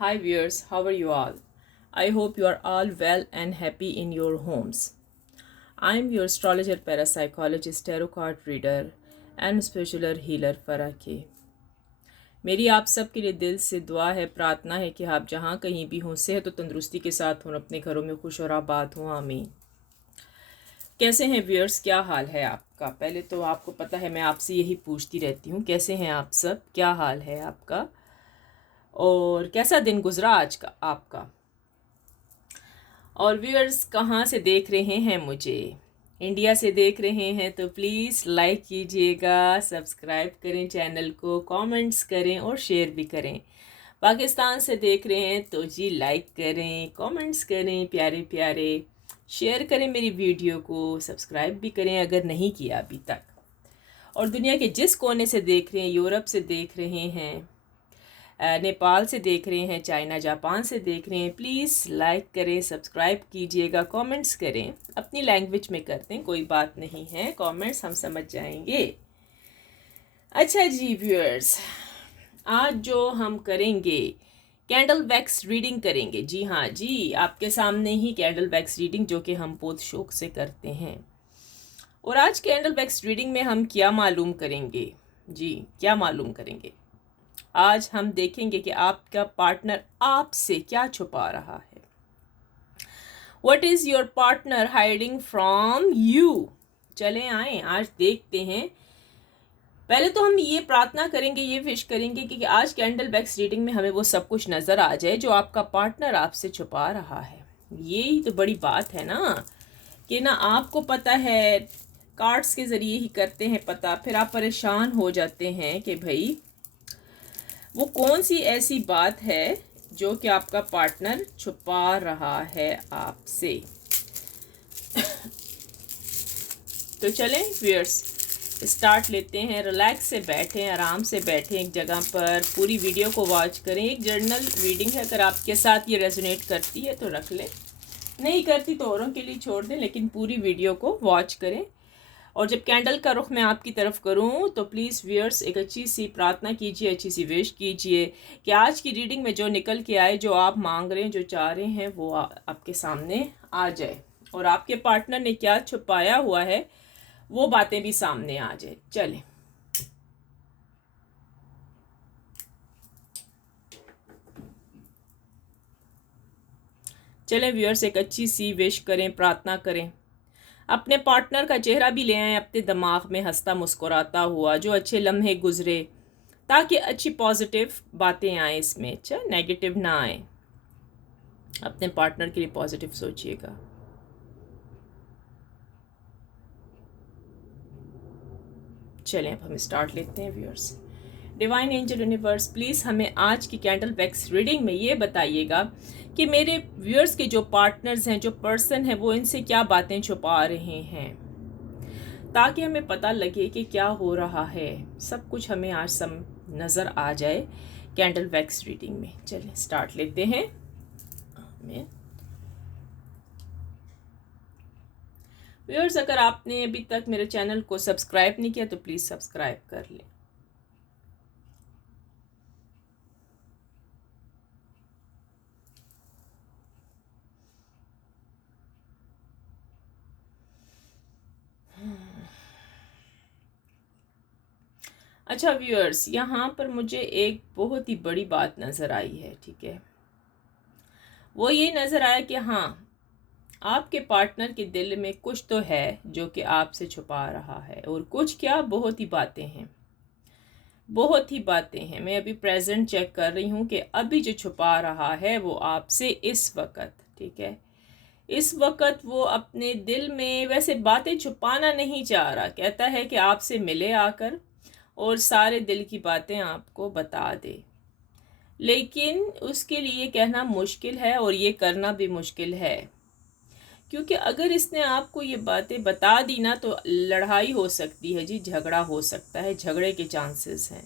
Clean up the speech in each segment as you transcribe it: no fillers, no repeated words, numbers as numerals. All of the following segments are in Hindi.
Hi viewers, how are you all? I hope you are all well and happy in your homes. I am your astrologer, parapsychologist, tarot card reader and spiritual healer Farah K. मेरी आप सब के लिए दिल से दुआ है, प्रार्थना है कि आप जहाँ कहीं भी हों सेहत और तंदुरुस्ती के साथ हों, अपने घरों में खुश और आबाद हों, आमीन। कैसे हैं व्यूअर्स, क्या हाल है आपका? पहले तो आपको पता है मैं आपसे यही पूछती रहती हूँ, कैसे हैं आप सब, क्या हाल है आपका और कैसा दिन गुजरा आज का आपका। और व्यूअर्स कहाँ से देख रहे हैं मुझे? इंडिया से देख रहे हैं तो प्लीज़ लाइक कीजिएगा, सब्सक्राइब करें चैनल को, कमेंट्स करें और शेयर भी करें। पाकिस्तान से देख रहे हैं तो जी लाइक करें, कमेंट्स करें, प्यारे प्यारे शेयर करें मेरी वीडियो को, सब्सक्राइब भी करें अगर नहीं किया अभी तक। और दुनिया के जिस कोने से देख रहे हैं, यूरोप से देख रहे हैं, नेपाल से देख रहे हैं, चाइना जापान से देख रहे हैं, प्लीज़ लाइक करें, सब्सक्राइब कीजिएगा, कमेंट्स करें, अपनी लैंग्वेज में करते हैं, कोई बात नहीं है, कमेंट्स हम समझ जाएंगे। अच्छा जी व्यूअर्स, आज जो हम करेंगे कैंडल वैक्स रीडिंग करेंगे। जी हाँ जी, आपके सामने ही कैंडल वैक्स रीडिंग, जो कि हम बहुत शौक से करते हैं। और आज कैंडल वैक्स रीडिंग में हम क्या मालूम करेंगे? जी क्या मालूम करेंगे? आज हम देखेंगे कि आपका पार्टनर आपसे क्या छुपा रहा है। What is your partner hiding from you? चले आए आज देखते हैं। पहले तो हम ये प्रार्थना करेंगे, ये विश करेंगे कि आज कैंडल वैक्स रीडिंग में हमें वो सब कुछ नज़र आ जाए जो आपका पार्टनर आपसे छुपा रहा है। यही तो बड़ी बात है ना, कि ना आपको पता है, कार्ड्स के ज़रिए ही करते हैं पता, फिर आप परेशान हो जाते हैं कि भाई वो कौन सी ऐसी बात है जो कि आपका पार्टनर छुपा रहा है आपसे। तो चलें व्यूअर्स, स्टार्ट लेते हैं। रिलैक्स से बैठें, आराम से बैठें एक जगह पर, पूरी वीडियो को वॉच करें। एक जर्नल रीडिंग है, अगर आपके साथ ये रेजोनेट करती है तो रख लें, नहीं करती तो औरों के लिए छोड़ दें, लेकिन पूरी वीडियो को वॉच करें। और जब कैंडल का रुख मैं आपकी तरफ करूं तो प्लीज़ व्यूअर्स एक अच्छी सी प्रार्थना कीजिए, अच्छी सी विश कीजिए कि आज की रीडिंग में जो निकल के आए, जो आप मांग रहे हैं, जो चाह रहे हैं, वो आपके सामने आ जाए। और आपके पार्टनर ने क्या छुपाया हुआ है वो बातें भी सामने आ जाए। चलें, चलें व्यूअर्स, एक अच्छी सी विश करें, प्रार्थना करें। अपने पार्टनर का चेहरा भी ले आएं अपने दिमाग में, हंसता मुस्कुराता हुआ, जो अच्छे लम्हे गुजरे, ताकि अच्छी पॉजिटिव बातें आए इसमें, अच्छा नेगेटिव ना आए। अपने पार्टनर के लिए पॉजिटिव सोचिएगा। चलें अब हम स्टार्ट लेते हैं viewers. Divine angel universe, please हमें आज की कैंडल वैक्स रीडिंग में ये बताइएगा कि मेरे व्यूअर्स के जो पार्टनर्स हैं, जो पर्सन हैं, वो इनसे क्या बातें छुपा रहे हैं, ताकि हमें पता लगे कि क्या हो रहा है। सब कुछ हमें आज नज़र आ जाए कैंडल वैक्स रीडिंग में। चलिए स्टार्ट लेते हैं। व्यूअर्स, अगर आपने अभी तक मेरे चैनल को सब्सक्राइब नहीं किया तो प्लीज़ सब्सक्राइब कर लें। अच्छा व्यूअर्स, यहाँ पर मुझे एक बहुत ही बड़ी बात नज़र आई है, ठीक है। वो ये नज़र आया कि हाँ, आपके पार्टनर के दिल में कुछ तो है जो कि आपसे छुपा रहा है, और कुछ क्या, बहुत ही बातें हैं, बहुत ही बातें हैं। मैं अभी प्रेजेंट चेक कर रही हूँ कि अभी जो छुपा रहा है वो आपसे इस वक्त, ठीक है, इस वक्त वो अपने दिल में वैसे बातें छुपाना नहीं चाह रहा, कहता है कि आपसे मिले आकर और सारे दिल की बातें आपको बता दे, लेकिन उसके लिए कहना मुश्किल है और ये करना भी मुश्किल है, क्योंकि अगर इसने आपको ये बातें बता दी ना तो लड़ाई हो सकती है जी, झगड़ा हो सकता है, झगड़े के चांसेस हैं।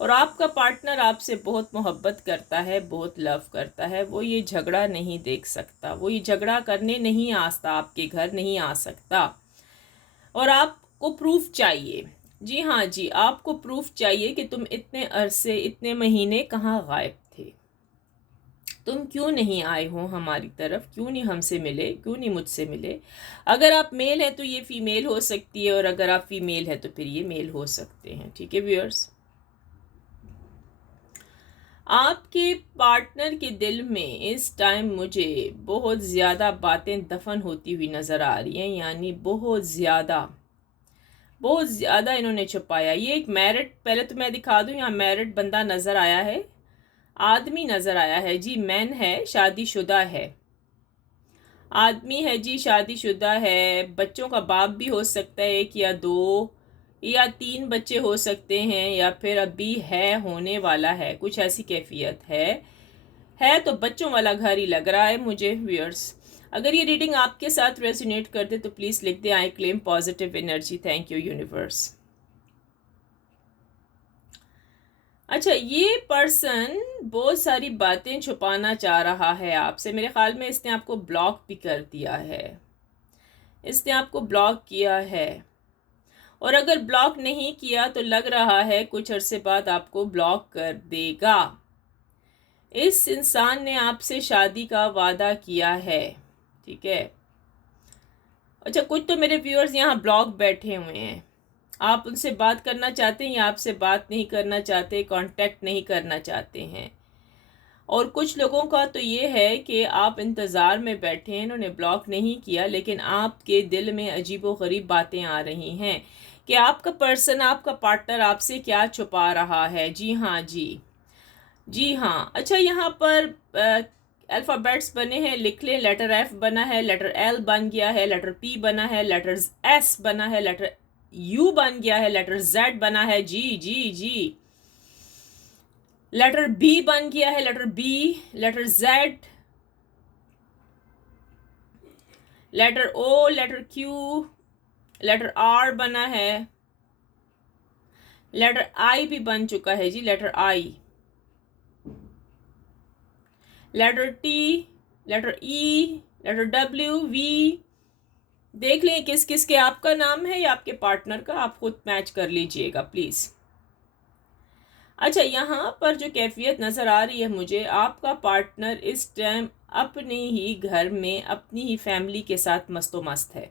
और आपका पार्टनर आपसे बहुत मोहब्बत करता है, बहुत लव करता है, वो ये झगड़ा नहीं देख सकता, वो ये झगड़ा करने नहीं आ सकता, आपके घर नहीं आ सकता। और आपको प्रूफ चाहिए, जी हाँ जी, आपको प्रूफ चाहिए कि तुम इतने अरसे, इतने महीने कहाँ गायब थे। तुम क्यों नहीं आए हो हमारी तरफ, क्यों नहीं हमसे मिले, क्यों नहीं मुझसे मिले। अगर आप मेल हैं तो ये फीमेल हो सकती है, और अगर आप फीमेल है तो फिर ये मेल हो सकते हैं। ठीक है व्यूअर्स, आपके पार्टनर के दिल में इस टाइम मुझे बहुत ज़्यादा बातें दफन होती हुई नज़र आ रही हैं, यानी बहुत ज़्यादा इन्होंने छुपाया। ये एक मैरिड, पहले तो मैं दिखा दूँ, यहाँ मैरिड बंदा नज़र आया है, आदमी नज़र आया है जी, मैन है, शादीशुदा है, आदमी है जी, शादीशुदा है, बच्चों का बाप भी हो सकता है, एक या दो या तीन बच्चे हो सकते हैं, या फिर अभी है, होने वाला है, कुछ ऐसी कैफियत है तो बच्चों वाला घर ही लग रहा है मुझे व्यूअर्स। अगर ये रीडिंग आपके साथ रेजोनेट कर दे तो प्लीज़ लिख दे I claim positive energy, thank you universe. अच्छा, ये पर्सन बहुत सारी बातें छुपाना चाह रहा है आपसे। मेरे ख्याल में इसने आपको ब्लॉक भी कर दिया है, इसने आपको ब्लॉक किया है, और अगर ब्लॉक नहीं किया तो लग रहा है कुछ अरसे बाद आपको ब्लॉक कर देगा। इस इंसान ने आपसे शादी का वादा किया है, ठीक है। अच्छा, कुछ तो मेरे व्यूअर्स यहाँ ब्लॉक बैठे हुए हैं, आप उनसे बात करना चाहते हैं या आपसे बात नहीं करना चाहते, कांटेक्ट नहीं करना चाहते हैं। और कुछ लोगों का तो ये है कि आप इंतज़ार में बैठे हैं, इन्होंने ब्लॉक नहीं किया, लेकिन आपके दिल में अजीबोगरीब बातें आ रही हैं कि आपका पर्सन, आपका पार्टनर आपसे क्या छुपा रहा है। जी हाँ जी, जी हाँ। अच्छा, यहाँ पर अल्फ़ाबेट्स बने हैं, लिख लें। लेटर एफ बना है, लेटर एल बन गया है, लेटर पी बना है, लेटर एस बना है, लेटर यू बन गया है, लेटर जेड बना है, जी जी जी, लेटर बी बन गया है, letter B, letter Z, letter O, letter Q, letter R बना है, लेटर आई भी बन चुका है जी, letter I, letter T, letter E, letter W, V. देख लें किस किस के आपका नाम है या आपके पार्टनर का, आप खुद मैच कर लीजिएगा प्लीज़। अच्छा, यहाँ पर जो कैफियत नज़र आ रही है मुझे, आपका पार्टनर इस टाइम अपने ही घर में अपनी ही फैमिली के साथ मस्तो मस्त है।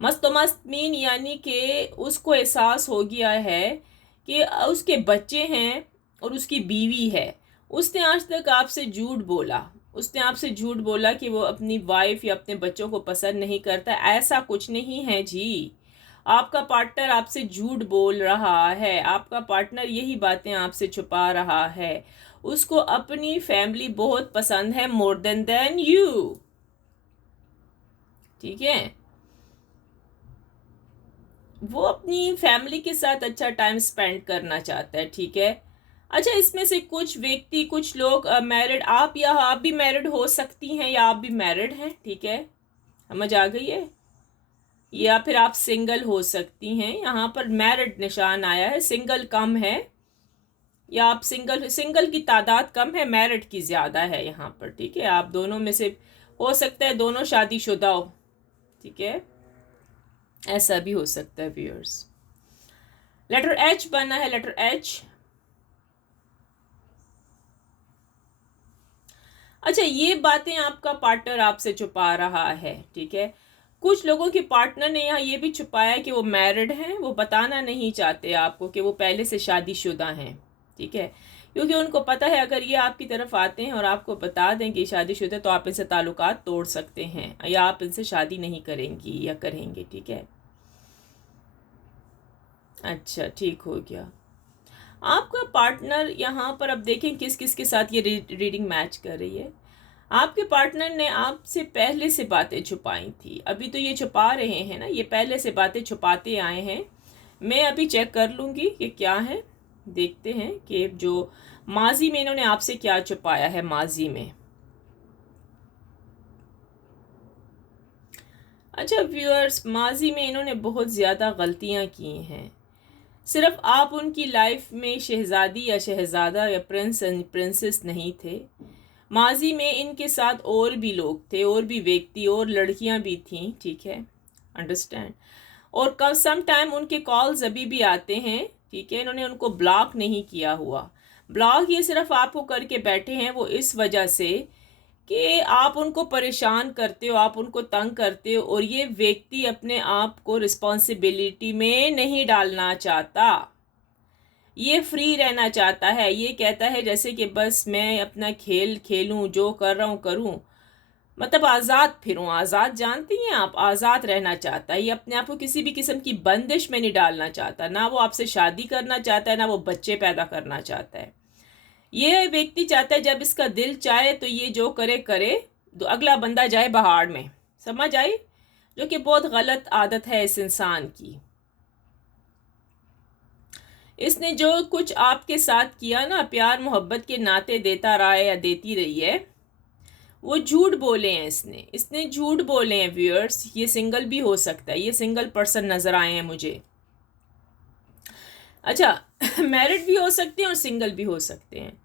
मस्तो मस्त मीन यानी कि उसको एहसास हो गया है कि उसके बच्चे हैं और उसकी बीवी है। उसने आज तक आपसे झूठ बोला, उसने आपसे झूठ बोला कि वो अपनी वाइफ या अपने बच्चों को पसंद नहीं करता। ऐसा कुछ नहीं है जी, आपका पार्टनर आपसे झूठ बोल रहा है, आपका पार्टनर यही बातें आपसे छुपा रहा है। उसको अपनी फैमिली बहुत पसंद है, मोर देन यू, ठीक है। वो अपनी फैमिली के साथ अच्छा टाइम स्पेंड करना चाहता है, ठीक है। अच्छा, इसमें से कुछ व्यक्ति, कुछ लोग मैरिड, आप या आप भी मैरिड हो सकती हैं या आप भी मैरिड हैं, ठीक है, समझ आ गई है। या फिर आप सिंगल हो सकती हैं, यहाँ पर मैरिड निशान आया है, सिंगल कम है, या आप सिंगल की तादाद कम है, मैरिड की ज़्यादा है यहाँ पर, ठीक है। आप दोनों में से हो सकता है दोनों शादीशुदा हो, ठीक है, ऐसा भी हो सकता है व्यूअर्स। लेटर एच बना है, लेटर एच। अच्छा, ये बातें आपका पार्टनर आपसे छुपा रहा है, ठीक है। कुछ लोगों के पार्टनर ने यहाँ ये भी छुपाया कि वो मैरिड हैं, वो बताना नहीं चाहते आपको कि वो पहले से शादीशुदा हैं, ठीक है। क्योंकि उनको पता है अगर ये आपकी तरफ आते हैं और आपको बता दें कि शादीशुदा, तो आप इनसे ताल्लुकात तोड़ सकते हैं या आप इनसे शादी नहीं करेंगी या करेंगे, ठीक है। अच्छा, ठीक हो गया। आपका पार्टनर यहाँ पर, अब देखें किस किस के साथ ये रीडिंग मैच कर रही है। आपके पार्टनर ने आपसे पहले से बातें छुपाई थी, अभी तो ये छुपा रहे हैं ना, ये पहले से बातें छुपाते आए हैं। मैं अभी चेक कर लूँगी कि क्या है, देखते हैं कि जो माजी में इन्होंने आपसे क्या छुपाया है माजी में। अच्छा व्यूअर्स, माजी में इन्होंने बहुत ज़्यादा गलतियाँ की हैं। सिर्फ आप उनकी लाइफ में शहज़ादी या शहज़ादा या प्रिंस एंड प्रिंसेस नहीं थे। माजी में इनके साथ और भी लोग थे, और भी व्यक्ति और लड़कियां भी थीं, ठीक है, अंडरस्टैंड। और सम टाइम उनके कॉल्स अभी भी आते हैं, ठीक है, इन्होंने उनको ब्लॉक नहीं किया हुआ। ब्लॉक ये सिर्फ आपको करके बैठे हैं वो इस वजह से कि आप उनको परेशान करते हो, आप उनको तंग करते हो, और ये व्यक्ति अपने आप को रिस्पॉन्सिबिलिटी में नहीं डालना चाहता। ये फ्री रहना चाहता है। ये कहता है जैसे कि बस मैं अपना खेल खेलूं, जो कर रहा हूँ करूं, मतलब आज़ाद फिरूं। आज़ाद जानती हैं आप, आज़ाद रहना चाहता है। ये अपने आप को किसी भी किस्म की बंदिश में नहीं डालना चाहता। ना वो आपसे शादी करना चाहता है, ना वो बच्चे पैदा करना चाहता है। ये व्यक्ति चाहता है जब इसका दिल चाहे तो ये जो करे करे, तो अगला बंदा जाए बहाड़ में। समझ आई? जो कि बहुत गलत आदत है इस इंसान की। इसने जो कुछ आपके साथ किया ना, प्यार मोहब्बत के नाते देता रहा है या देती रही है, वो झूठ बोले हैं। इसने झूठ बोले हैं व्यूअर्स। ये सिंगल भी हो सकता है, ये सिंगल पर्सन नज़र आए हैं मुझे। अच्छा, मैरिड भी हो सकते हैं और सिंगल भी हो सकते हैं।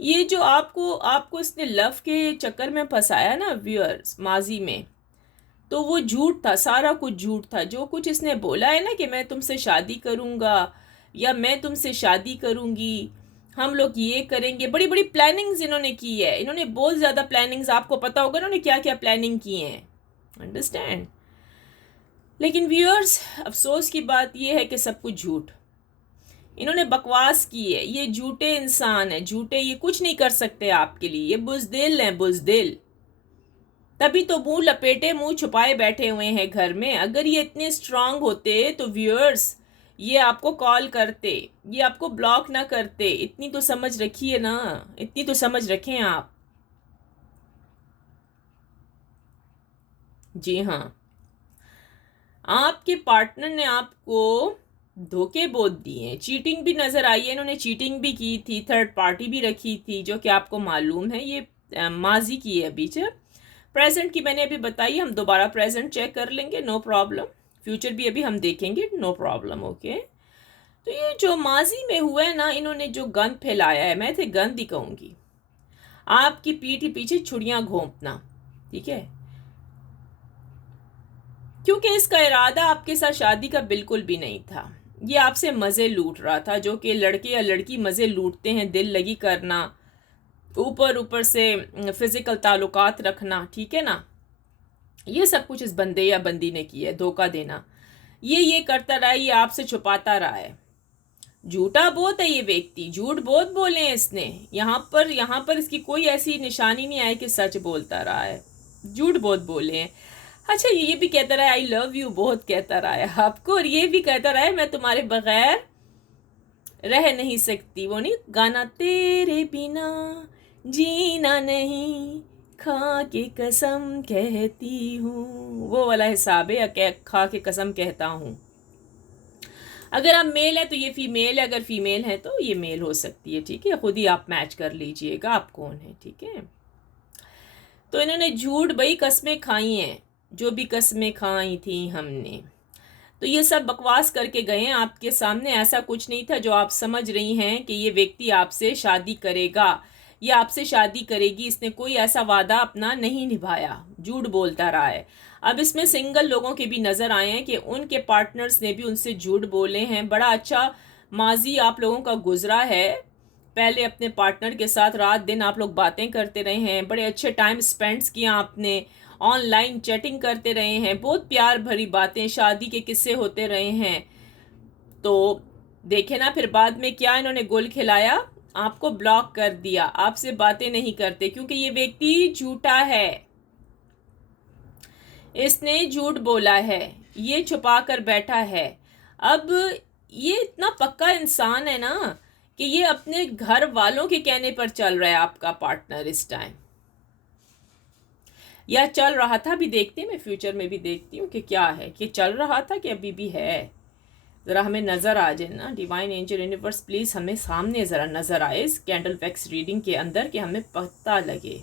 ये जो आपको आपको इसने लव के चक्कर में फंसाया ना व्यूअर्स माजी में, तो वो झूठ था, सारा कुछ झूठ था। जो कुछ इसने बोला है ना कि मैं तुमसे शादी करूँगा या मैं तुमसे शादी करूँगी, हम लोग ये करेंगे, बड़ी बड़ी प्लानिंग्स इन्होंने की है। इन्होंने बहुत ज़्यादा प्लानिंग्स, आपको पता होगा इन्होंने क्या क्या प्लानिंग की हैं। अंडरस्टैंड? लेकिन व्यूअर्स, अफसोस की बात ये है कि सब कुछ झूठ। इन्होंने बकवास की है। ये झूठे इंसान है, झूठे। ये कुछ नहीं कर सकते आपके लिए। ये बुज़दिल हैं, बुज़दिल। तभी तो मुंह लपेटे, मुंह छुपाए बैठे हुए हैं घर में। अगर ये इतने स्ट्रांग होते तो व्यूअर्स ये आपको कॉल करते, ये आपको ब्लॉक ना करते। इतनी तो समझ रखिए ना, इतनी तो समझ रखें आप। जी हाँ, आपके पार्टनर ने आपको धोखे बहुत दिए हैं। चीटिंग भी नज़र आई है। इन्होंने चीटिंग भी की थी, थर्ड पार्टी भी रखी थी, जो कि आपको मालूम है। ये माजी की है अभी। प्रेजेंट की मैंने अभी बताई, हम दोबारा प्रेजेंट चेक कर लेंगे, नो प्रॉब्लम। फ्यूचर भी अभी हम देखेंगे, नो प्रॉब्लम। ओके, तो ये जो माजी में हुआ है ना, इन्होंने जो गंद फैलाया है, मैं इसे गंद ही कहूँगी। आपकी पीठ पीछे छुड़ियाँ घोंपना, ठीक है? क्योंकि इसका इरादा आपके साथ शादी का बिल्कुल भी नहीं था। ये आपसे मज़े लूट रहा था, जो कि लड़के या लड़की मज़े लूटते हैं। दिल लगी करना, ऊपर ऊपर से फिज़िकल ताल्लुकात रखना, ठीक है ना? ये सब कुछ इस बंदे या बंदी ने किया है, धोखा देना। ये करता रहा है, ये आपसे छुपाता रहा है। झूठा बहुत है ये व्यक्ति, झूठ बहुत बोले हैं इसने। यहाँ पर इसकी कोई ऐसी निशानी नहीं आई कि सच बोलता रहा है। झूठ बहुत बोले हैं। अच्छा, ये भी कहता रहा है आई लव यू, बहुत कहता रहा है आपको। और ये भी कहता रहा है मैं तुम्हारे बगैर रह नहीं सकती। वो नहीं गाना, तेरे बिना जीना नहीं, खा के कसम कहती हूँ, वो वाला हिसाब है। या खा के कसम कहता हूँ। अगर आप मेल है तो ये फीमेल है, अगर फीमेल है तो ये मेल हो सकती है, ठीक है? खुद ही आप मैच कर लीजिएगा आप कौन है, ठीक है? तो इन्होंने झूठ भाई कस्में खाई हैं, जो भी कस्में खाई थी हमने। तो ये सब बकवास करके गए हैं आपके सामने। ऐसा कुछ नहीं था जो आप समझ रही हैं कि ये व्यक्ति आपसे शादी करेगा या आपसे शादी करेगी। इसने कोई ऐसा वादा अपना नहीं निभाया, झूठ बोलता रहा है। अब इसमें सिंगल लोगों के भी नज़र आए हैं कि उनके पार्टनर्स ने भी उनसे झूठ बोले हैं। बड़ा अच्छा माजी आप लोगों का गुजरा है। पहले अपने पार्टनर के साथ रात दिन आप लोग बातें करते रहे हैं, बड़े अच्छे टाइम स्पेंड्स किया आपने, ऑनलाइन चैटिंग करते रहे हैं, बहुत प्यार भरी बातें, शादी के किस्से होते रहे हैं। तो देखे ना फिर बाद में क्या इन्होंने गुल खिलाया, आपको ब्लॉक कर दिया, आपसे बातें नहीं करते, क्योंकि ये व्यक्ति झूठा है। इसने झूठ बोला है, ये छुपा कर बैठा है। अब ये इतना पक्का इंसान है ना कि ये अपने घर वालों के कहने पर चल रहा है आपका पार्टनर इस टाइम, या चल रहा था। भी देखते हैं, मैं फ्यूचर में भी देखती हूँ कि क्या है, कि चल रहा था कि अभी भी है। ज़रा हमें नज़र आ जाए ना, डिवाइन एंजल यूनिवर्स प्लीज़ हमें सामने ज़रा नज़र आए इस कैंडल वैक्स रीडिंग के अंदर, कि हमें पता लगे।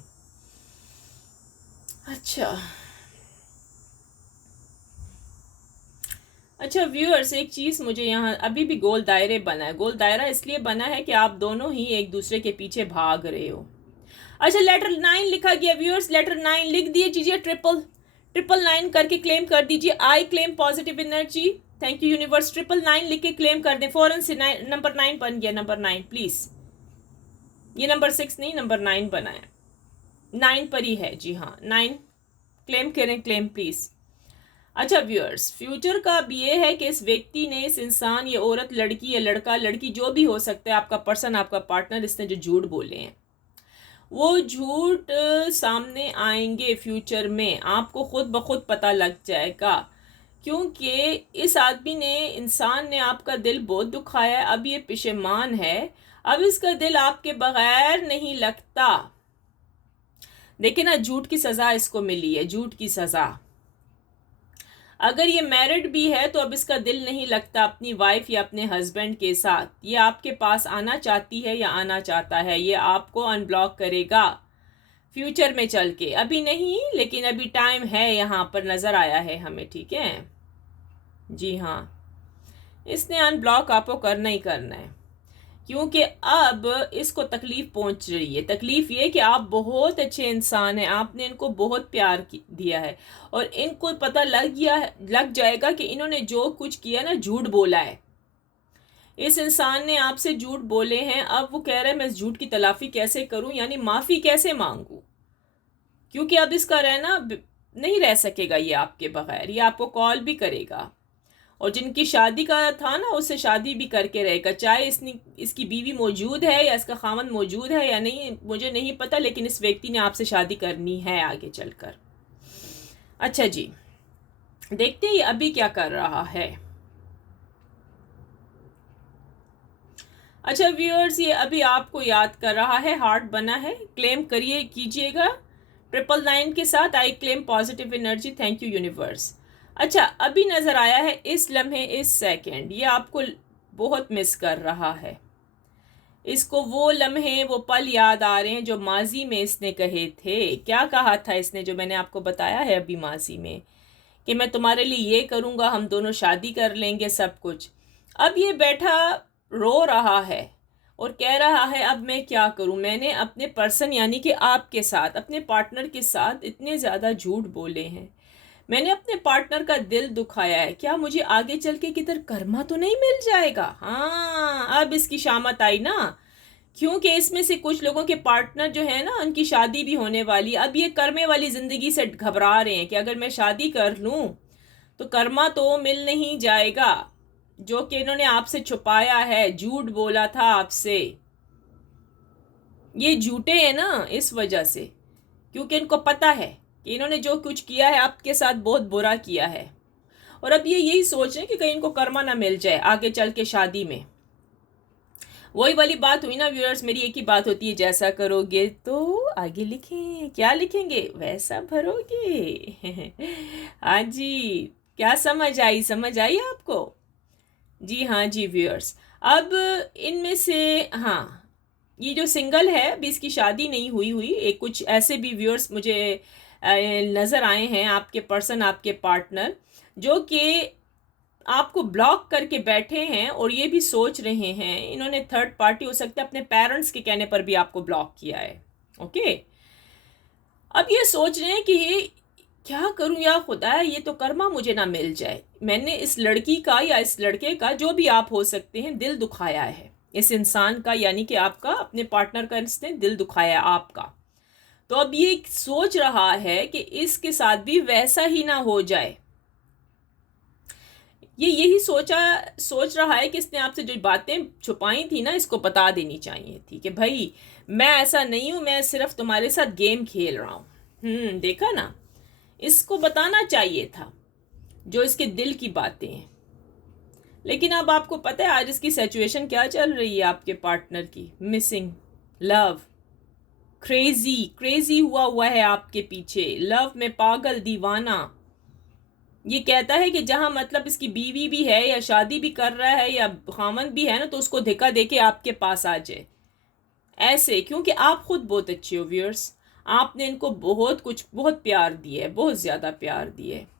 अच्छा व्यूअर्स, एक चीज़ मुझे यहाँ अभी भी गोल दायरे बना है। गोल दायरा इसलिए बना है कि आप दोनों ही एक दूसरे के पीछे भाग रहे हो। अच्छा, लेटर 9 लिखा गया व्यूअर्स, लेटर 9 लिख दिए दीजिए। 999 करके क्लेम कर दीजिए। आई claim positive energy. Thank you universe. 999 लिख के क्लेम कर दें फौरन से। नंबर 9 बन गया, नंबर 9 प्लीज़। ये नंबर 6 नहीं, नंबर 9 बनाए, 9 पर ही है। जी हाँ, 9 क्लेम करें, क्लेम प्लीज। अच्छा व्यूअर्स, फ्यूचर का अब ये है कि इस व्यक्ति ने, इस इंसान, ये औरत, लड़की या लड़का, लड़की जो भी हो सकता है, आपका पर्सन, आपका पार्टनर, इसने जो झूठ बोले हैं वो झूठ सामने आएंगे फ्यूचर में, आपको खुद ब खुद पता लग जाएगा। क्योंकि इस आदमी ने, इंसान ने आपका दिल बहुत दुखाया है, अब ये पशेमान है, अब इसका दिल आपके बगैर नहीं लगता। देखिए ना, झूठ की सज़ा इसको मिली है, झूठ की सज़ा। अगर ये मैरिड भी है तो अब इसका दिल नहीं लगता अपनी वाइफ या अपने हस्बैंड के साथ। ये आपके पास आना चाहती है या आना चाहता है, ये आपको अनब्लॉक करेगा फ्यूचर में चल के। अभी नहीं, लेकिन अभी टाइम है, यहाँ पर नज़र आया है हमें, ठीक है। जी हाँ, इसने अनब्लॉक आपको करना ही करना है, क्योंकि अब इसको तकलीफ पहुंच रही है। तकलीफ ये कि आप बहुत अच्छे इंसान हैं, आपने इनको बहुत प्यार दिया है, और इनको पता लग जाएगा कि इन्होंने जो कुछ किया ना, झूठ बोला है। इस इंसान ने आपसे झूठ बोले हैं, अब वो कह रहा है मैं इस झूठ की तलाफी कैसे करूं, यानी माफ़ी कैसे मांगू, क्योंकि अब इसका रहना नहीं रह सकेगा ये आपके बगैर। ये आपको कॉल भी करेगा, और जिनकी शादी का था ना, उससे शादी भी करके रहेगा, चाहे इसकी बीवी मौजूद है या इसका खामन मौजूद है या नहीं, मुझे नहीं पता, लेकिन इस व्यक्ति ने आपसे शादी करनी है आगे चलकर। अच्छा जी, देखते हैं अभी क्या कर रहा है। अच्छा व्यूअर्स, ये अभी आपको याद कर रहा है, हार्ट बना है, क्लेम करिए, कीजिएगा 999 के साथ, आई claim positive energy, thank you universe. अच्छा, अभी नज़र आया है इस लम्हे, इस सेकंड, ये आपको बहुत मिस कर रहा है। इसको वो लम्हे, वो पल याद आ रहे हैं जो माजी में इसने कहे थे। क्या कहा था इसने, जो मैंने आपको बताया है अभी माजी में, कि मैं तुम्हारे लिए ये करूँगा, हम दोनों शादी कर लेंगे, सब कुछ। अब ये बैठा रो रहा है और कह रहा है अब मैं क्या करूं, मैंने अपने पर्सन यानी कि आपके साथ, अपने पार्टनर के साथ इतने ज़्यादा झूठ बोले हैं, मैंने अपने पार्टनर का दिल दुखाया है, क्या मुझे आगे चल के किधर कर्मा तो नहीं मिल जाएगा। हाँ, अब इसकी शामत आई ना, क्योंकि इसमें से कुछ लोगों के पार्टनर जो है ना, उनकी शादी भी होने वाली। अब ये कर्मे वाली ज़िंदगी से घबरा रहे हैं कि अगर मैं शादी कर लूँ तो कर्मा तो मिल नहीं जाएगा, जो कि इन्होंने आपसे छुपाया है, झूठ बोला था आपसे। ये झूठे हैं ना इस वजह से, क्योंकि इनको पता है कि इन्होंने जो कुछ किया है आपके साथ बहुत बुरा किया है, और अब ये यही सोच रहे हैं कि कहीं इनको कर्मा ना मिल जाए आगे चल के शादी में। वही वाली बात हुई ना व्यूअर्स, मेरी एक ही बात होती है, जैसा करोगे तो आगे लिखें, क्या लिखेंगे वैसा भरोगे। हाँ जी, क्या समझ आई, समझ आई आपको। जी हाँ जी व्यूअर्स, अब इनमें से, हाँ, ये जो सिंगल है, अभी इसकी शादी नहीं हुई हुई, एक कुछ ऐसे भी व्यूअर्स मुझे नज़र आए हैं, आपके पर्सन, आपके पार्टनर, जो कि आपको ब्लॉक करके बैठे हैं और ये भी सोच रहे हैं, इन्होंने थर्ड पार्टी हो सकता है, अपने पेरेंट्स के कहने पर भी आपको ब्लॉक किया है। ओके, अब ये सोच रहे हैं कि ये क्या करूं या खुदा, ये तो कर्मा मुझे ना मिल जाए, मैंने इस लड़की का या इस लड़के का, जो भी आप हो सकते हैं, दिल दुखाया है इस इंसान का, यानी कि आपका, अपने पार्टनर का इसने दिल दुखाया आपका। तो अब ये सोच रहा है कि इसके साथ भी वैसा ही ना हो जाए। ये यही सोच रहा है कि इसने आपसे जो बातें छुपाई थी ना, इसको बता देनी चाहिए थी कि भाई मैं ऐसा नहीं हूं, मैं सिर्फ तुम्हारे साथ गेम खेल रहा हूं। देखा ना, इसको बताना चाहिए था जो इसके दिल की बातें हैं। लेकिन अब आपको पता है आज इसकी सिचुएशन क्या चल रही है, आपके पार्टनर की मिसिंग लव, क्रेजी क्रेजी हुआ है आपके पीछे, लव में पागल दीवाना। ये कहता है कि जहां मतलब इसकी बीवी भी है या शादी भी कर रहा है या खामन भी है ना, तो उसको धक्का देके आपके पास आ जाए ऐसे, क्योंकि आप खुद बहुत अच्छे हो व्यूअर्स, आपने इनको बहुत कुछ, बहुत प्यार दिया है, बहुत ज़्यादा प्यार दिया है।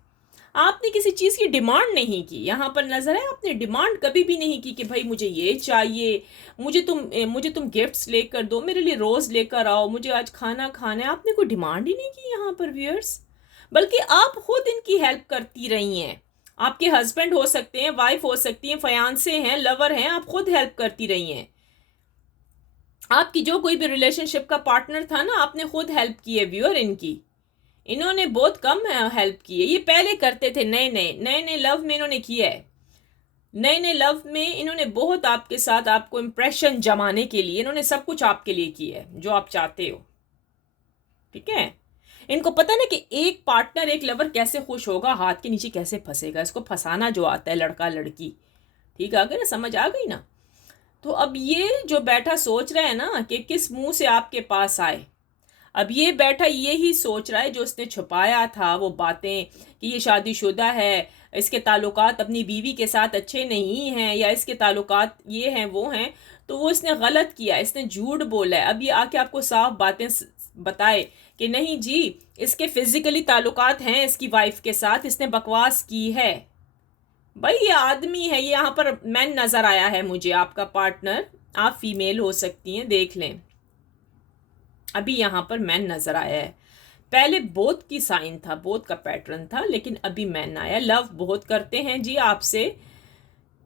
आपने किसी चीज़ की डिमांड नहीं की, यहाँ पर नजर है, आपने डिमांड कभी भी नहीं की कि भाई मुझे ये चाहिए, मुझे तुम गिफ्ट्स लेकर दो, मेरे लिए रोज़ लेकर आओ, मुझे आज खाना खाना है, आपने कोई डिमांड ही नहीं की यहाँ पर व्यूअर्स। बल्कि आप खुद इनकी हेल्प करती रही हैं, आपके हस्बैंड हो सकते हैं, वाइफ हो सकती हैं, फयांसे हैं, लवर हैं, आप खुद हेल्प करती रही हैं। आपकी जो कोई भी रिलेशनशिप का पार्टनर था ना, आपने खुद हेल्प की है व्यूअर इनकी। इन्होंने बहुत कम हेल्प की है। ये पहले करते थे, नए नए लव में इन्होंने किया है। नए नए लव में इन्होंने बहुत आपके साथ, आपको इम्प्रेशन जमाने के लिए इन्होंने सब कुछ आपके लिए किया है जो आप चाहते हो। ठीक है, इनको पता ना कि एक पार्टनर, एक लवर कैसे खुश होगा, हाथ के नीचे कैसे फंसेगा। इसको फंसाना जो आता है लड़का लड़की। ठीक आ गई ना, समझ आ गई ना। तो अब ये जो बैठा सोच रहा है ना कि किस मुंह से आपके पास आए, अब ये बैठा ये ही सोच रहा है जो उसने छुपाया था वो बातें, कि ये शादीशुदा है, इसके ताल्लुकात अपनी बीवी के साथ अच्छे नहीं हैं, या इसके ताल्लुकात ये हैं वो हैं। तो वो इसने गलत किया, इसने झूठ बोला है। अब ये आके आपको साफ बातें बताए कि नहीं जी, इसके फिजिकली ताल्लुकात हैं इसकी वाइफ के साथ, इसने बकवास की है। भाई ये आदमी है, ये यहाँ पर मैन नजर आया है मुझे, आपका पार्टनर। आप फीमेल हो सकती हैं, देख लें। अभी यहाँ पर मैन नजर आया है। पहले बोथ की साइन था, बोथ का पैटर्न था, लेकिन अभी मैन आया। लव बहुत करते हैं जी आपसे।